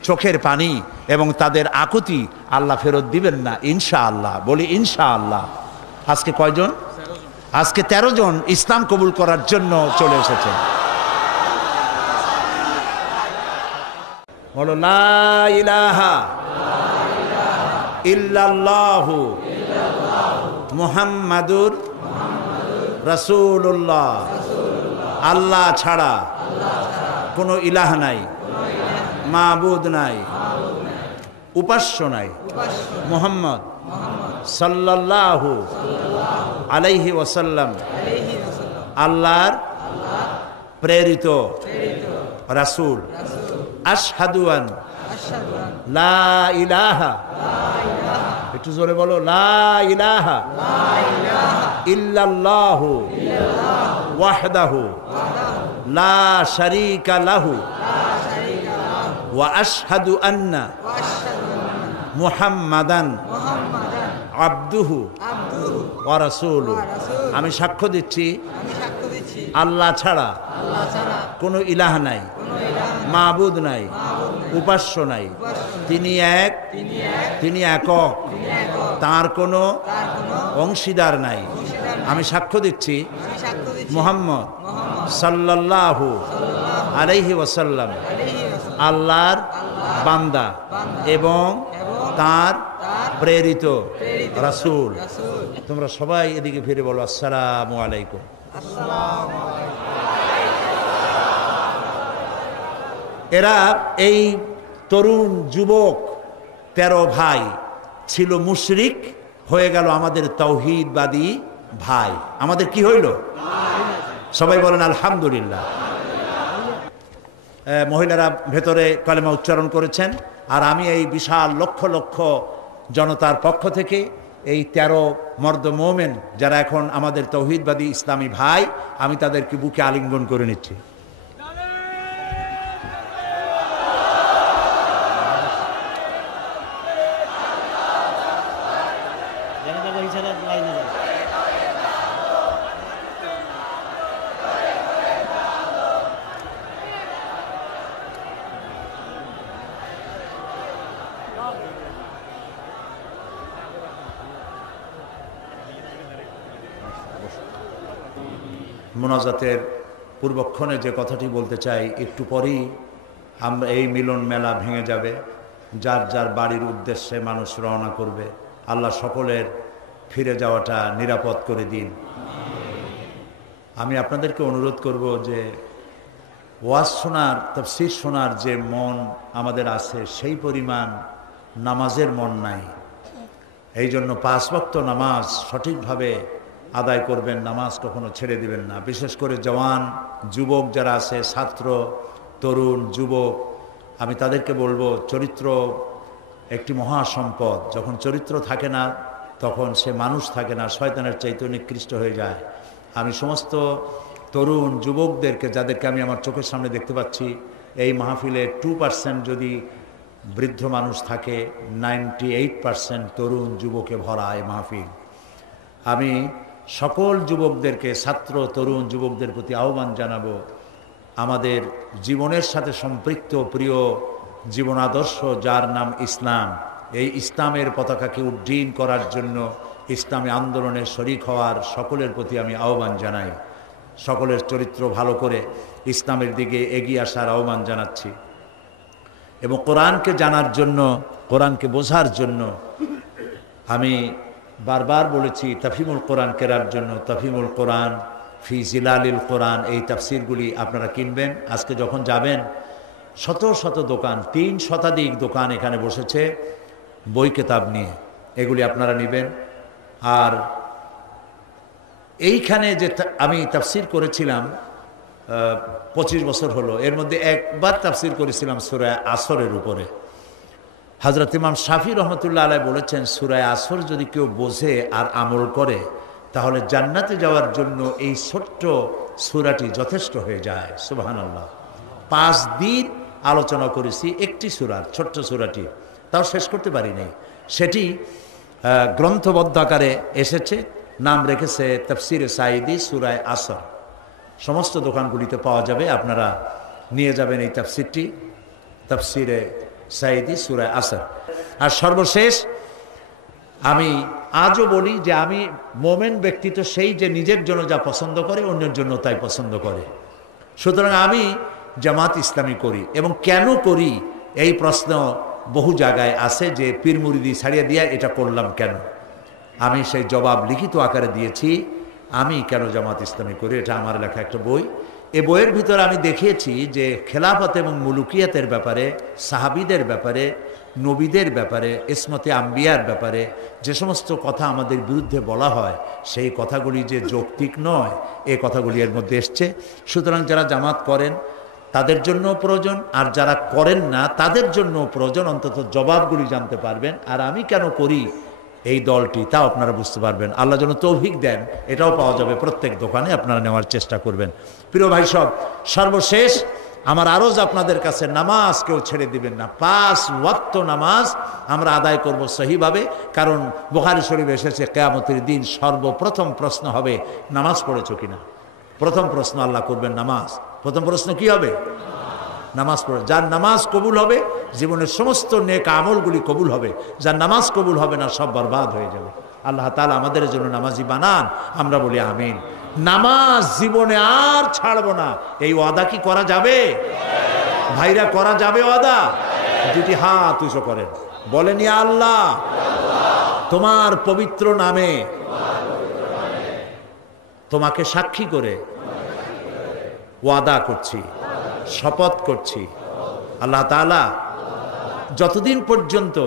চোখের পানি এবং তাদের আকুতি আল্লাহ ফেরত দিবেন না ইনশাআল্লাহ, বলি ইনশাআল্লাহ। আজকে কয়জন? আজকে 13 জন ইসলাম কবুল করার জন্য চলে এসেছেন। বলো লা ইলাহা ইল্লাল্লাহু মুহাম্মাদুর রাসূলুল্লাহ। আল্লাহ ছাড়া কোনো ইলাহ নাই, মাবুদ নাই, উপাস্য নাই। মুহাম্মদ সাল্লাল্লাহু আলাইহি ওয়াসাল্লাম আল্লাহর প্রেরিত রাসূল। আশহাদু আন লা ইলাহা, একটু জোরে বলো, লা ইলাহা ইল্লাল্লাহু ওয়াহদাহু লা শারীকা লাহু ওয়া আশহাদু আন্না মুহাম্মাদান আবদুহু ওয়া রাসূলুহু। আমি সাক্ষ্য দিচ্ছি আল্লাহ ছাড়া কোনো ইলাহ নাই, মাবুদ নাই, উপাস্য নাই। তিনি এক, তিনি একক, তার কোনো অংশীদার নাই। আমি সাক্ষ্য দিচ্ছি মুহাম্মদ সাল্লাল্লাহু আলাইহি ওয়াসাল্লাম আল্লাহর বান্দা এবং তার প্রেরিত রাসূল। তোমরা সবাই এদিকে ফিরে বলো আসসালামু আলাইকুম। এরা এই তরুণ যুবক 13 ভাই ছিল মুশরিক, হয়ে গেল আমাদের তাওহীদবাদী ভাই। আমাদের কি হইল? সবাই বলেন আলহামদুলিল্লাহ। মহিলারা ভেতরে কালেমা উচ্চারণ করেছেন, আর আমি এই বিশাল লক্ষ লক্ষ জনতার পক্ষ থেকে এই 13 মর্দ মোমেন যারা এখন আমাদের তাওহীদবাদী ইসলামী ভাই, আমি তাদেরকে বুকে আলিঙ্গন করে নিচ্ছি। মোনাজাতের পূর্বক্ষণে যে কথাটি বলতে চাই, একটু পরেই আমরা এই মিলন মেলা ভেঙে যাবে, যার যার বাড়ির উদ্দেশ্যে মানুষ রওনা করবে। আল্লাহ সকলের ফিরে যাওয়াটা নিরাপদ করে দিন। আমি আপনাদেরকে অনুরোধ করব যে ওয়াজ শোনার, তাফসীর শোনার যে মন আমাদের আছে, সেই পরিমাণ নামাজের মন নাই। এই জন্য 5 ওয়াক্ত নামাজ সঠিকভাবে আদায় করবেন, নামাজ কখনো ছেড়ে দিবেন না। বিশেষ করে জওয়ান যুবক যারা আছে, ছাত্র, তরুণ, যুবক, আমি তাদেরকে বলবো, চরিত্র একটি মহা সম্পদ। যখন চরিত্র থাকে না, তখন সে মানুষ থাকে না, শয়তানের চাইতে নিকৃষ্ট হয়ে যায়। আমি সমস্ত তরুণ যুবকদেরকে, যাদেরকে আমি আমার চোখের সামনে দেখতে পাচ্ছি, এই মাহফিলে 2% যদি বৃদ্ধ মানুষ থাকে, 98% তরুণ যুবকে ভরা এই মাহফিল। আমি সকল যুবকদেরকে, ছাত্র তরুণ যুবকদের প্রতি আহ্বান জানাবো, আমাদের জীবনের সাথে সম্পৃক্ত প্রিয় জীবন আদর্শ যার নাম ইসলাম, এই ইসলামের পতাকাকে উড্ডীন করার জন্য ইসলামী আন্দোলনে শরিক হওয়ার সকলের প্রতি আমি আহ্বান জানাই। সকলের চরিত্র ভালো করে ইসলামের দিকে এগিয়ে আসার আহ্বান জানাচ্ছি। এবং কোরআনকে জানার জন্য, কোরআনকে বোঝার জন্য আমি বারবার বলেছি তাফহিমুল কোরআন কেরার জন্য তাফহিমুল কোরআন ফি জিলালিল কোরআন, এই তাফসিরগুলি আপনারা কিনবেন। আজকে যখন যাবেন, শত শত দোকান, 3 শতাধিক দোকান এখানে বসেছে বই কেতাব নিয়ে, এগুলি আপনারা নেবেন। আর এইখানে যে আমি তাফসির করেছিলাম 25 বছর হলো, এর মধ্যে একবার তাফসির করেছিলাম সূরা আসরের উপরে। হযরত ইমাম শাফি রহমতুল্লাহ আলাইহি বলেছেন, সূরা আসর যদি কেউ বোঝে আর আমল করে, তাহলে জান্নাতে যাওয়ার জন্য এই ছোট্ট সূরাটি যথেষ্ট হয়ে যায়। সুবহানাল্লাহ। 5 দিন আলোচনা করেছি একটি সূরার, ছোট্ট সূরাটি, তাও শেষ করতে পারি নাই। সেটি গ্রন্থবদ্ধ আকারে এসেছে, নাম রেখেছে তাফসিরে সাঈদী সূরা আসর। সমস্ত দোকানগুলিতে পাওয়া যাবে, আপনারা নিয়ে যাবেন এই তাফসিরটি, তাফসিরে সাঈদী সূরা আসর। আর সর্বশেষ আমি আজও বলি যে আমি মোমেন ব্যক্তি তো সেই যে নিজের জন্য যা পছন্দ করে অন্যের জন্য তাই পছন্দ করে। সুতরাং আমি জামাত ইসলামী করি, এবং কেন করি এই প্রশ্ন বহু জায়গায় আছে যে পীর মুরিদি ছাড়িয়ে দিয়া এটা করলাম কেন। আমি সেই জবাব লিখিত আকারে দিয়েছি। আমি কেন জামাত ইসলামী করি, এটা আমার লেখা একটা বই। এই বইয়ের ভিতরে আমি দেখিয়েছি যে খেলাফত এবং মুলুকিয়াতের ব্যাপারে, সাহাবিদের ব্যাপারে, নবীদের ব্যাপারে, ইসমতে আম্বিয়ার ব্যাপারে যে সমস্ত কথা আমাদের বিরুদ্ধে বলা হয় সেই কথাগুলি যে যৌক্তিক নয়, এই কথাগুলি এর মধ্যে এসছে। সুতরাং যারা জামাত করেন তাদের জন্য প্রয়োজন, আর যারা করেন না তাদের জন্য প্রয়োজন। অন্তত জবাবগুলি জানতে পারবেন। আর আমি কেন করি এই দলটি, তাও আপনারা বুঝতে পারবেন। আল্লাহ যেন তৌফিক দেন, এটাও পাওয়া যাবে প্রত্যেক দোকানে, আপনারা নেওয়ার চেষ্টা করবেন। প্রিয় ভাই সব, সর্বশেষ আমার আরজ আপনাদের কাছে, নামাজ কেউ ছেড়ে দিবেন না। 5 ওয়াক্ত নামাজ আমরা আদায় করব সহিভাবে। কারণ বুখারী শরীফে এসেছে কিয়ামতের দিন সর্বপ্রথম প্রশ্ন হবে নামাজ পড়েছো কিনা। প্রথম প্রশ্ন আল্লাহ করবেন নামাজ। প্রথম প্রশ্ন কি হবে? নামাজ পড়ে। যার নামাজ কবুল হবে জীবনের সমস্ত নেক আমলগুলি কবুল হবে। যার নামাজ কবুল হবে না সব বরবাদ হয়ে যাবে। আল্লাহ তাআলা আমাদের জন্য নামাজি বানান, আমরা বলি আমিন। নামাজ জীবনে আর ছাড়বো না, এই ওয়াদা কি করা যাবে ভাইরা? করা যাবে ওয়াদা? দুটি হাত উঁচু করেন, বলেন ইয়া আল্লাহ তোমার পবিত্র নামে তোমাকে সাক্ষী করে ওয়াদা করছি, শপথ করছি, আল্লাহ তাআলা যতদিন পর্যন্ত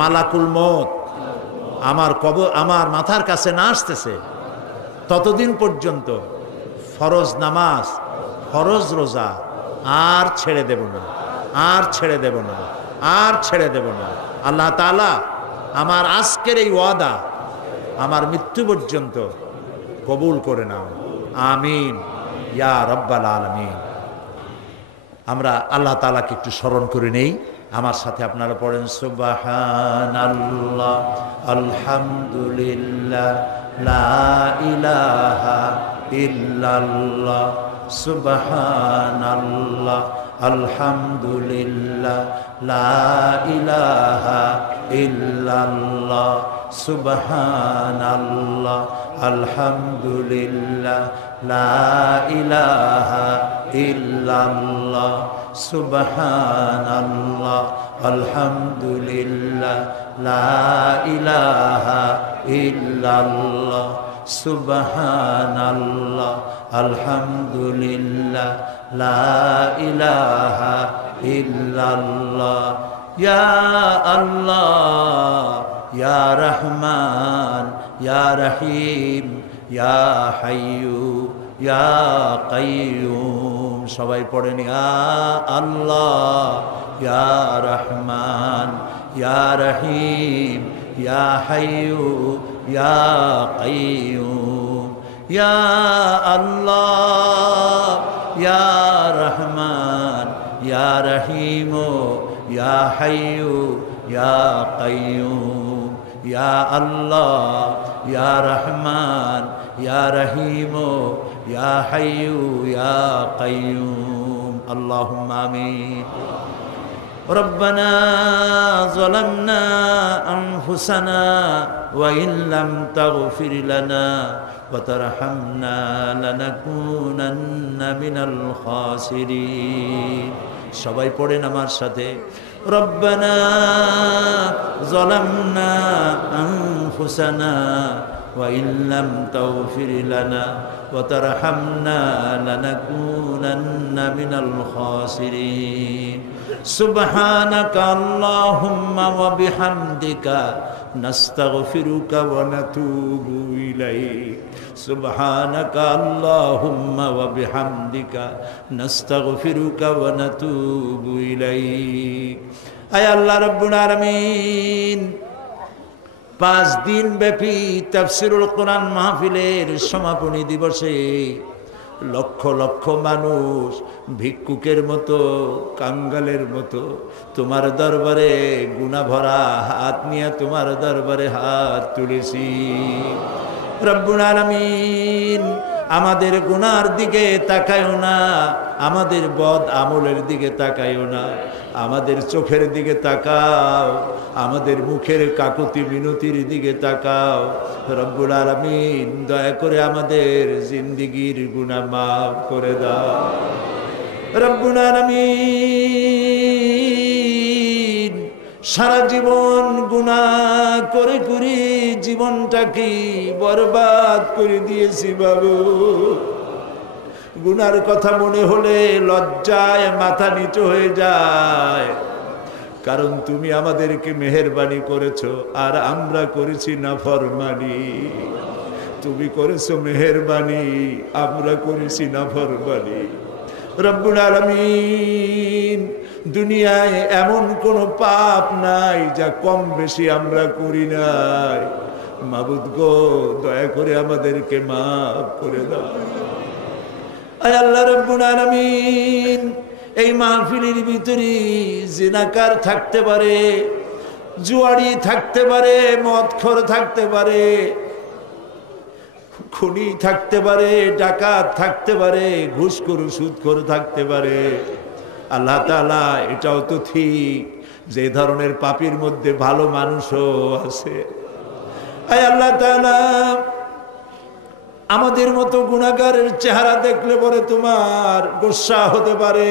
মালাকুল মউত আমার মাথার কাছে না আসতেছে ততদিন পর্যন্ত ফরজ নামাজ, ফরজ রোজা আর ছেড়ে দেব না, আর ছেড়ে দেব না, আর ছেড়ে দেব না। আল্লাহ তাআলা আমার আজকের এই ওয়াদা আমার মৃত্যু পর্যন্ত কবুল করে নাও, আমিন ইয়া রাব্বাল আলামিন। আমরা আল্লাহ তাআলাকে একটু স্মরণ করে নেই। আমার সাথে আপনারা পড়েন সুবহানাল্লাহ, আলহামদুলিল্লাহ, লা ইলাহা ইল্লাল্লাহ, সুবহানাল্লাহ, আলহামদুলিল্লাহ, লা ইলাহা ইল্লাল্লাহ, সুবহানাল্লাহ, আলহামদুলিল্লাহ, লা ইলাহা ইল্লাল্লাহ, সুবহানাল্লাহ, আলহামদুলিল্লাহ, লা ইলাহা ইল্লাল্লাহ, সুবহানাল্লাহ, আলহামদুলিল্লাহ, লা ইলাহা ইল্লাল্লাহ। ইয়া আল্লাহ, ইয়া রহমান, ইয়া রহিম, ইয়া হাইয়ু, ইয়া কাইয়ুম। সবাই পড়েন ইয়া আল্লাহ, ইয়া রহমান, ইয়া রহিম, ইয়া হাইয়ু, ইয়া কাইয়ুম। ইয়া আল্লাহ, ইয়া রহমান, ইয়া রহিম, ইয়া হাইয়ু, ইয়া কাইয়ুম। ইয়া আল্লাহ, ইয়া রহমান, ইয়া রহিম, ইয়া হাইয়ু, ইয়া কাইয়ুম। আল্লাহুম্মা আমিন। ربنا ظلمنا أنفسنا وإن لم تغفر لنا وترحمنا لنكونن من الخاسرين। সবাই পড়েন আমার সাথে, ربنا ظلمنا أنفسنا وإن لم تغفر لنا وترحمنا لنكونن من الخاسرين। سبحانك اللهم وبحمدك نستغفرك ونتوب إليك। سبحانك اللهم وبحمدك نستغفرك ونتوب إليك। আয় আল্লাহ রব্বুল আলামিন, 5 দিন ব্যাপী তাফসীরুল কোরআন মাহফিলের সমাপনী দিবসে লক্ষ লক্ষ মানুষ ভিক্ষুকের মতো, কাঙ্গালের মতো তোমার দরবারে গুনাহ ভরা হাত নিয়ে তোমার দরবারে হাত তুলেছি। রব্বুল আলামিন, আমাদের গুনার দিকে তাকায়ও না, আমাদের বদ আমলের দিকে তাকায়ও না, আমাদের চোখের দিকে তাকাও, আমাদের মুখের কাকুতি মিনতির দিকে তাকাও। রব্বুল আলামিন, দয়া করে আমাদের জিন্দেগীর গুনাহ মাফ করে দাও। রব্বুল আলামিন, সারা জীবন গুনাহ করে করে জীবনটাকে বরবাদ করে দিয়েছি বাবু। গুনার কথা মনে হলে লজ্জায় মাথা নিচু হয়ে যায়, কারণ তুমি আমাদেরকে মেহেরবানি করেছো আর আমরা করেছি নাফরমানি। তুমি করেছো মেহেরবানি, আমরা করেছি নাফরমানি। রব্বুল আলামিন, দুনিয়ায় এমন কোন পাপ নাই যা কম বেশি আমরা করি নাই। মাবুদ গো, দয়া করে আমাদেরকে মাফ করে দাও। আয় আল্লাহ রব্বুল আলামিন, এই মাহফিলের ভিতরে জিনাকার থাকতে পারে, জুয়ারি থাকতে পারে, মদখোর থাকতে পারে, খুনি থাকতে পারে, ডাকাত থাকতে পারে, ঘুষখোর সুদখোর থাকতে পারে। আল্লাহ তাআলা, এটাও তো ঠিক যে ধরনের পাপীর মধ্যে ভালো মানুষও আছে। আয় আল্লাহ তাআলা, আমাদের মতো গুনাহগারের চেহারা দেখলে পরে তোমার গোসা হতে পারে।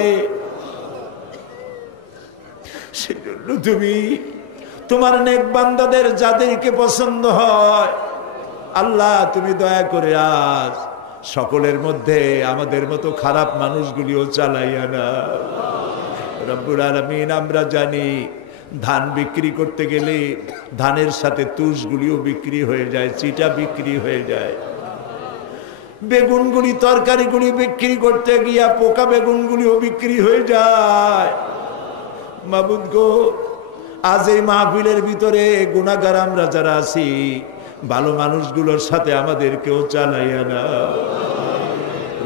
সেজন্য তুমি তোমার নেক বান্দাদের যাদেরকে পছন্দ হয়, আল্লাহ তুমি দয়া করে আজ সকলের মধ্যে আমাদের মতো খারাপ মানুষগুলিও চালাইয়া না। রব্বুল আলামিন, আমরা জানি ধান বিক্রি করতে গেলে ধানের সাথে তুষগুলিও বিক্রি হয়ে যায়, চিটা বিক্রি হয়ে যায়। বেগুনগুলি, তরকারিগুলি বিক্রি করতে গিয়া পোকা বেগুনগুলিও বিক্রি হয়ে যায়। মাবুদ গো, আজ এই মাহফিলের ভিতরে গুনাহগার আমরা যারা আছি, ভালো মানুষগুলোর সাথে আমাদেরকেও চালাইয়া না।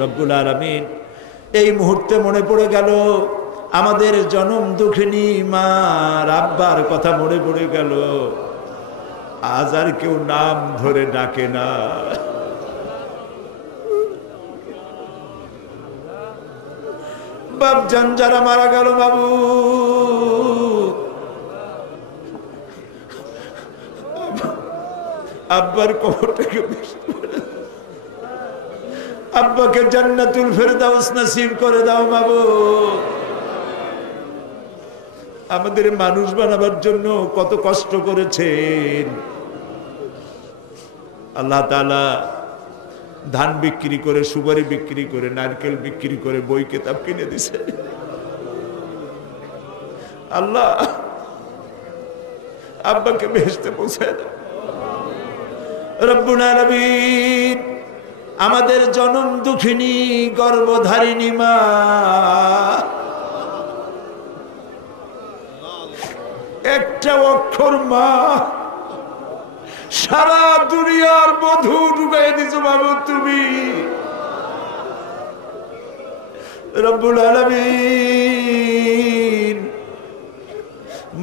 রব্বুল আলামিন, এই মুহূর্তে মনে পড়ে গেল আমাদের জনম দুঃখিনী মা আব্বার কথা মনে পড়ে গেল। আজ আর কেউ নাম ধরে ডাকে না। বাপজান যারা মারা গেল বাবু, আব্বার কবরটাকে, আব্বাকে জান্নাতুল ফেরদাউস নসিব করে দাও মাবুদ। আমাদের মানুষ বানাবার জন্য কত কষ্ট করেছেন আল্লাহ তাআলা। ধান বিক্রি করে, সুপারি বিক্রি করে, নারকেল বিক্রি করে বই কিতাব কিনে দিছে। আল্লাহ, আব্বাকে বেহেশতে পৌঁছায় দাও। রব্বুল আলামিন, আমাদের জনম দুঃখিনী গর্ভধারিণী মা, একটা অক্ষর মা, সারা দুনিয়ার মধু ঢুকাই দিছো বাবু তুমি। রব্বুল আলামিন,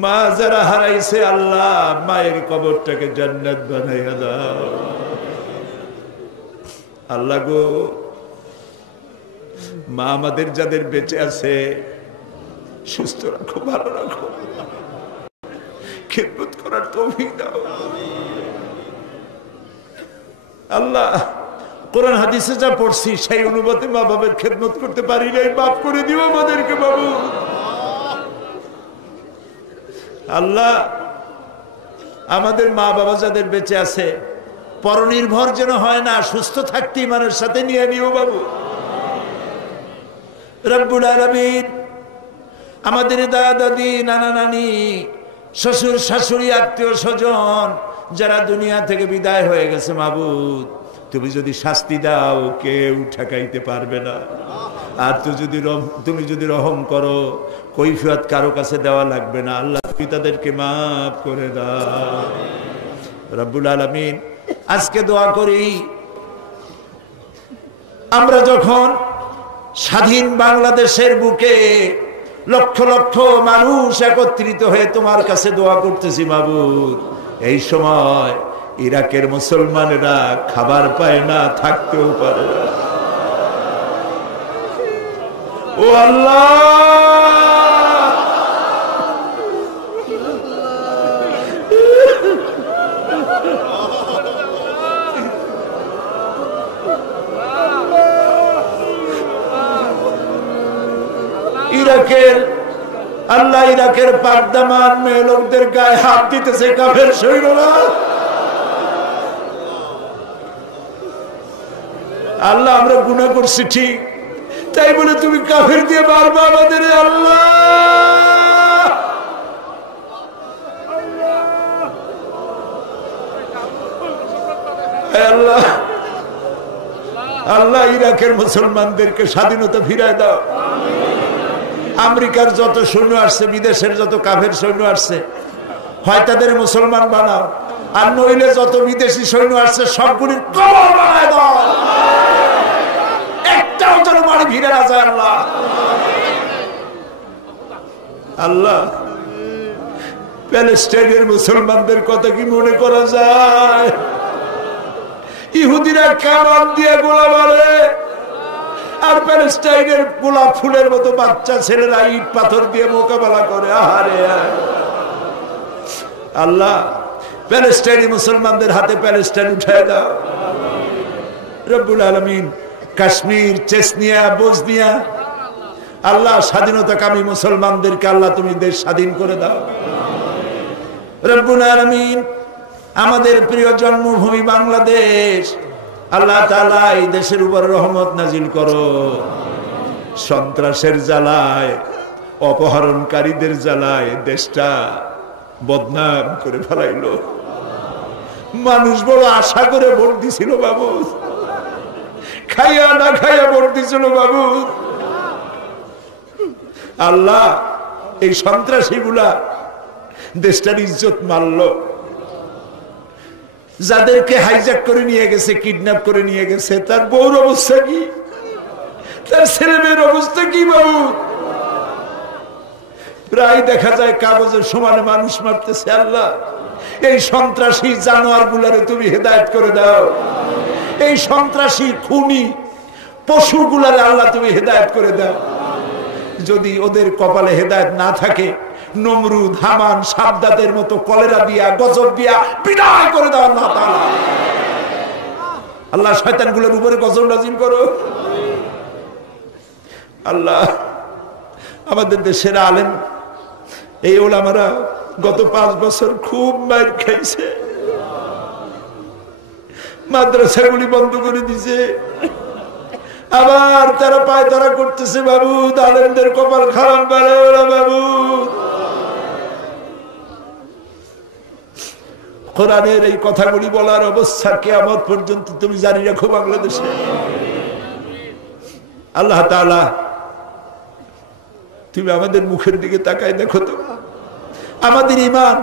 মা যারা হারাইছে, আল্লাহ মায়ের কবরটাকে জান্নাত বানাইয়া দাও। আল্লাহ গো, মা আমাদের যাদের বেঁচে আছে সুস্থ রাখো, ভালো রাখো, খেদমত করার তৌফিক দাও। আল্লাহ, কোরআন হাদিসে যা পড়ছি সেই অনুপাতে মা বাবার খেদমত করতে পারি নাই, মাফ করে দিও আমাদেরকে বাবু। আল্লাহ, আমাদের মা বাবা যাদের বেঁচে আছে পরনির্ভর যেন হয় না, সুস্থ থাকতে ইমানের সাথে নিয়ে নিও বাবু। রব্বুল আলামিন, আমাদের দাদা দাদি, নানা নানি, শ্বশুর শাশুড়ি, আত্মীয় স্বজন যারা দুনিয়া থেকে বিদায় হয়ে গেছে মাবুদ, তুমি যদি শাস্তি দাও কেউ ঠেকাইতে পারবে না। আর তুমি যদি রহম করো, কৈফিয়ত কারো কাছে দেওয়া লাগবে না। আল্লাহ, তুমি তাদেরকে মাফ করে দাও। রব্বুল আলামিন, আজকে দোয়া করি, আমরা যখন স্বাধীন বাংলাদেশের বুকে লক্ষ লক্ষ মানুষ একত্রিত হয়ে তোমার কাছে দোয়া করতেছি মাবুদ, এই সময় ইরাকের মুসলমানেরা খাবার পায় না, থাকতেও পারে না। ও আল্লাহ, ইরাকের আল্লাহ ইরাকের পাকদামান মেয়ে লোকদের গায়ে হাত দিতেছে কাফের সৈন্যরা। আল্লাহ আমরা গুনাহ করছি ঠিক, তাই বলে তুমি কাফের দিয়ে মারবা আমাদের। আল্লাহ আল্লাহ আল্লাহ ইরাকের মুসলমানদেরকে স্বাধীনতা ফিরায় দাও। আমেরিকার যত সৈন্য আসছে, বিদেশের যত কাফের সৈন্য আসছে, হয় তাদের মুসলমান বানাও, আর নইলে যত বিদেশি সৈন্য আসছে সবগুলির কবর বানায় দাও। একটাও যেন বাড়ি ফিরে না যায়। আল্লাহ আল্লাহ প্যালেস্টাইনের মুসলমানদের কথা কি মনে করা যায়? ইহুদিরা কামান দিয়ে গোলা মারে, আর প্যালেস্টাইনের গোলাপ ফুলের মতো বাচ্চা ছেলেরা ইট পাথর দিয়ে মোকাবেলা করে। আহারে আল্লাহ প্যালেস্টাইনি মুসলমানদের হাতে প্যালেস্টাইন উঠায় দাও রব্বুল আলামিন। কাশ্মীর, চেচনিয়া, বসনিয়া, আল্লাহ স্বাধীনতাকামী মুসলমানদেরকে আল্লাহ তুমি দেশ স্বাধীন করে দাও রব্বুল আলামিন। আমাদের প্রিয় জন্মভূমি বাংলাদেশ, আল্লাহ তাআলা এই দেশের উপর রহমত নাজিল করো। সন্ত্রাসের জ্বালায়, অপহরণকারীদের জ্বালায় দেশটা বদনাম করে ফেলাইলো। মানুষ বড় আশা করে ভোট দিছিল বাবু, খাইয়া না খাইয়া ভোট দিছিল বাবু। আল্লাহ এই সন্ত্রাসী গুলা দেশটার ইজ্জত মারল। যাদেরকে হাইজ্যাক করে নিয়ে গেছে, কিডন্যাপ করে নিয়ে গেছে, তার বউর অবস্থা কি, তার ছেলে মেয়ের অবস্থা কি বাবু? প্রায় দেখা যায় কাগজের সমানে মানুষ মারতেছে। আল্লাহ এই সন্ত্রাসী জানোয়ার গুলারে তুমি হেদায়েত করে দাও। এই সন্ত্রাসী খুনি পশু গুলারে আল্লাহ তুমি হেদায়েত করে দাও। যদি ওদের কপালে হেদায়েত না থাকে, নমরুদ, হামান, সাদ্দাতের মতো কলেরা দিয়া, গজব দিয়া বিদায় করে দাও আল্লাহ তাআলা। আল্লাহ শয়তানগুলোর উপরে গজব নাজিল করো। আল্লাহ আমাদের দেশের আলেম এই ওলামারা গত 5 বছর খুব মার খাইছে, মাদ্রাসাগুলি বন্ধ করে দিছে, আবার তারা পায়তারা করতেছে বাবু। আলেমদের কপাল খারাপ বাড়ে ওরা বাবু। কোরআনের এই কথাগুলি বলার অবস্থা কিয়ামত পর্যন্ত তুমি জারি রাখো বাংলাদেশে। আল্লাহ তাআলা তুমি আমাদের মুখের দিকে তাকায় দেখো তো, আমাদের ঈমান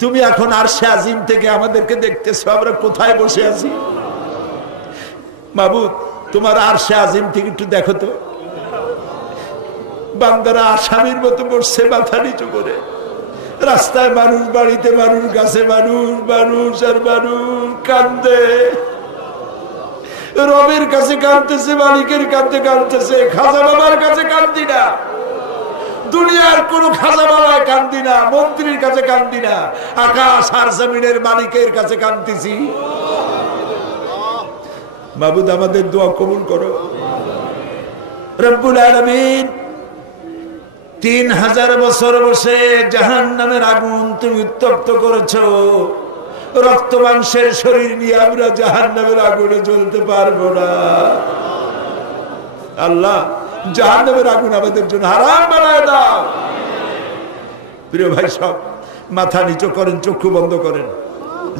তুমি এখন আরশে আজিম থেকে আমাদেরকে দেখতেছো, আমরা কোথায় বসে আছি মাবুদ? তোমার আরশে আজিম থেকে একটু দেখো তো, বান্দারা আসামির মতো বসছে মাথা নিচু করে। রাস্তায় মানুষ, বাড়িতে মানুষ, গাছে মানুষ, মানুষ আর মানুষ কান্দে। রবের কাছে কাঁদতেছে, মালিকের কাছে কাঁদতেছে, খাজা বাবার কাছে কান্দি না, দুনিয়ার কোন খাজা বাবায় কান্দি না, মন্ত্রীর কাছে কান্দি না, আকাশ আর জমিনের মালিকের কাছে কান্দিছি। মাবুদ আমাদের দোয়া কবুল করো রব্বুল আলামিন। 3000 বছর বসে জাহান্নামের আগুন তুমি উত্তপ্ত করেছো। রক্ত মাংসের শরীর নিয়ে আমরা জাহান্নামের আগুনে জ্বলতে পারবো না। আল্লাহ জাহান্নামের আগুন আমাদের জন্য হারাম বানায় দাও। প্রিয় ভাই সব মাথা নিচু করেন, চক্ষু বন্ধ করেন,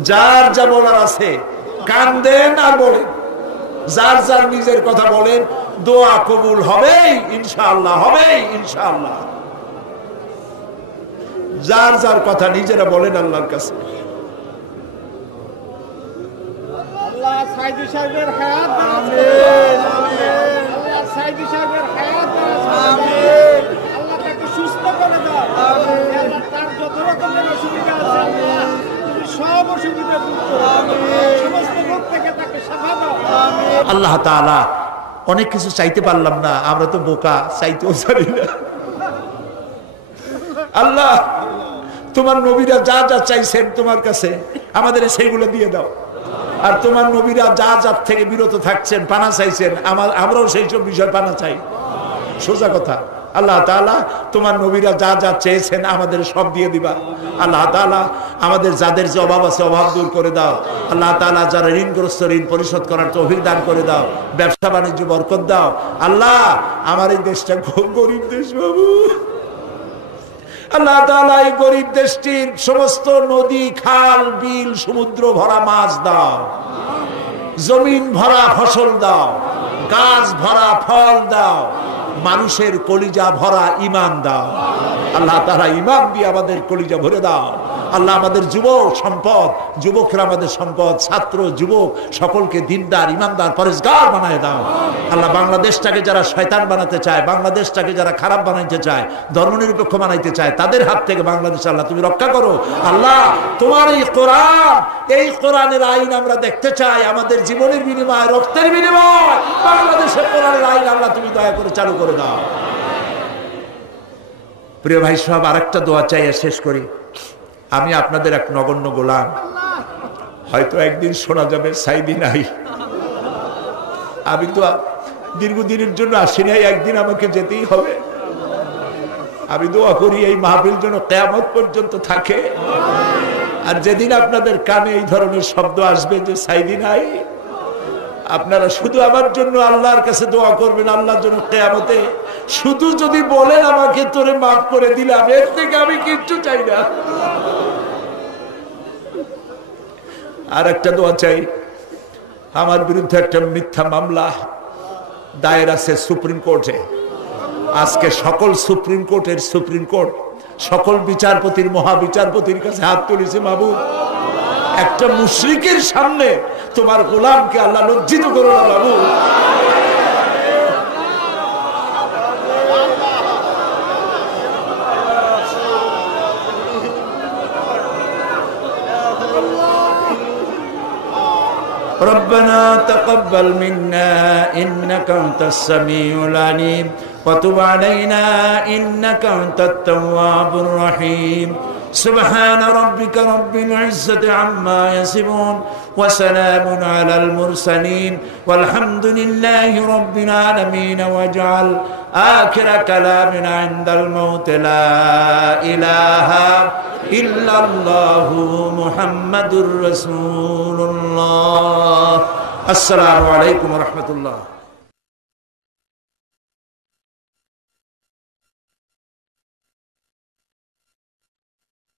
যার যা বলার আছে কান দেন আর বলেন। যার যার নিজের কথা বলেন, দোয়া কবুল হবেই ইনশাআল্লাহ, হবেই ইনশাআল্লাহ। যার যার কথা নিজেরা বলেন আল্লাহর কাছে। আল্লাহ সাইদি সাহেবের হায়াত আমিন, আল্লাহ সাইদি সাহেবের হায়াত আমিন, আল্লাহ তাকে সুস্থ করে দাও আল্লাহ। তার যত রকমের অসুবিধা আছে আল্লাহ তুমি সব অসুবিধা দূর করো আমিন। সমস্ত রোগ থেকে তাকে শিফা দাও আমিন। আল্লাহ তাআলা অনেক কিছু চাইতে পারলাম না, আমরা তো বোকা, চাইতেও জানি না। আল্লাহ তোমার নবীরা যা যা চাইছেন তোমার কাছে, আমাদের সেইগুলো দিয়ে দাও। আর তোমার নবীরা যা যার থেকে বিরত থাকছেন, পানা চাইছেন, আমরাও সেই সব বিষয় পানা চাই। সোজা কথা। আল্লাহ তাআলা তোমার নবীরা যা যা চেয়েছেন আমাদের সব দিয়ে দিবা। আল্লাহ তাআলা আমাদের যাদের যে অভাব আছে অভাব দূর করে দাও। আল্লাহ তাআলা যারা ঋণগ্রস্ত ঋণ পরিশোধ করার তৌফিক দান করে দাও। ব্যবসা বাণিজ্য বরকত দাও। আল্লাহ আমার এই দেশটা খুব গরিব দেশ বাবু। আল্লাহ তাআলা এই গরিব দেশটির সমস্ত নদী খাল বিল সমুদ্র ভরা মাছ দাও, জমিন ভরা ফসল দাও, গাছ ভরা ফল দাও, মানুষের কলিজা ভরা ঈমান দাও। আল্লাহ তাআলা ঈমান দিয়ে আমাদের কলিজা ভরে দাও। আল্লাহ আমাদের যুবক সম্পদ, যুবকরা আমাদের সম্পদ, ছাত্র যুবক সকলকে দিনদার ঈমানদার পরেশগার বানায় দাও। আল্লাহ বাংলাদেশটাকে যারা শয়তান বানাতে চায়, বাংলাদেশটাকে যারা খারাপ বানাইতে চায়, ধর্মনিরপেক্ষ বানাইতে চায়, তাদের হাত থেকে বাংলাদেশ আল্লাহ তুমি রক্ষা করো। আল্লাহ তোমার এই কোরআন, এই কোরআনের আইন আমরা দেখতে চাই। আমাদের জীবনের বিনিময়, রক্তের বিনিময় বাংলাদেশের কোরআনের আইন আল্লাহ তুমি দয়া করে চালু করে দাও। প্রিয় ভাই সব, আরেকটা দোয়া চাই আর শেষ করি। আমি আপনাদের এক নগণ্য গোলাম। হয়তো একদিন শোনা যাবে সাইদি নাই। আমি তো দীর্ঘদিনের জন্য আসি নাই, একদিন আমাকে যেতেই হবে। আমি দোয়া করি এই মাহফিল যেন কিয়ামত পর্যন্ত থাকে। আর যেদিন আপনাদের কানে এই ধরনের শব্দ আসবে যে সাইদি নাই, আপনারা শুধু আমার জন্য আল্লাহর কাছে দোয়া করবেন, আল্লাহর জন্য কিয়ামতে শুধু যদি বলেন আমাকে তোরে মাফ করে দিলাম, এর থেকে আমি কিচ্ছু চাই না। আর একটা দোয়া চাই। আমার বিরুদ্ধে একটা মিথ্যা মামলা দায়ের আছে সুপ্রিম কোর্টে। আজকে সকল সুপ্রিম কোর্টের সুপ্রিম কোর্ট সকল বিচারপতির মহাবিচারপতির কাছে হাত তুলেছে। মাহবুব, একটা মুশরিকের সামনে তোমার গোলামকে আল্লাহ লজ্জিত করো না বাবু। ربنا تقبل منا إنك أنت السميع العليم وتب علينا إنك أنت التواب الرحيم سبحان ربك رب العزة عما يصفون وسلام على المرسلين والحمد لله رب العالمين واجعل آخر كلامنا عند الموت لا إله إلا الله محمد رسول الله السلام عليكم ورحمة الله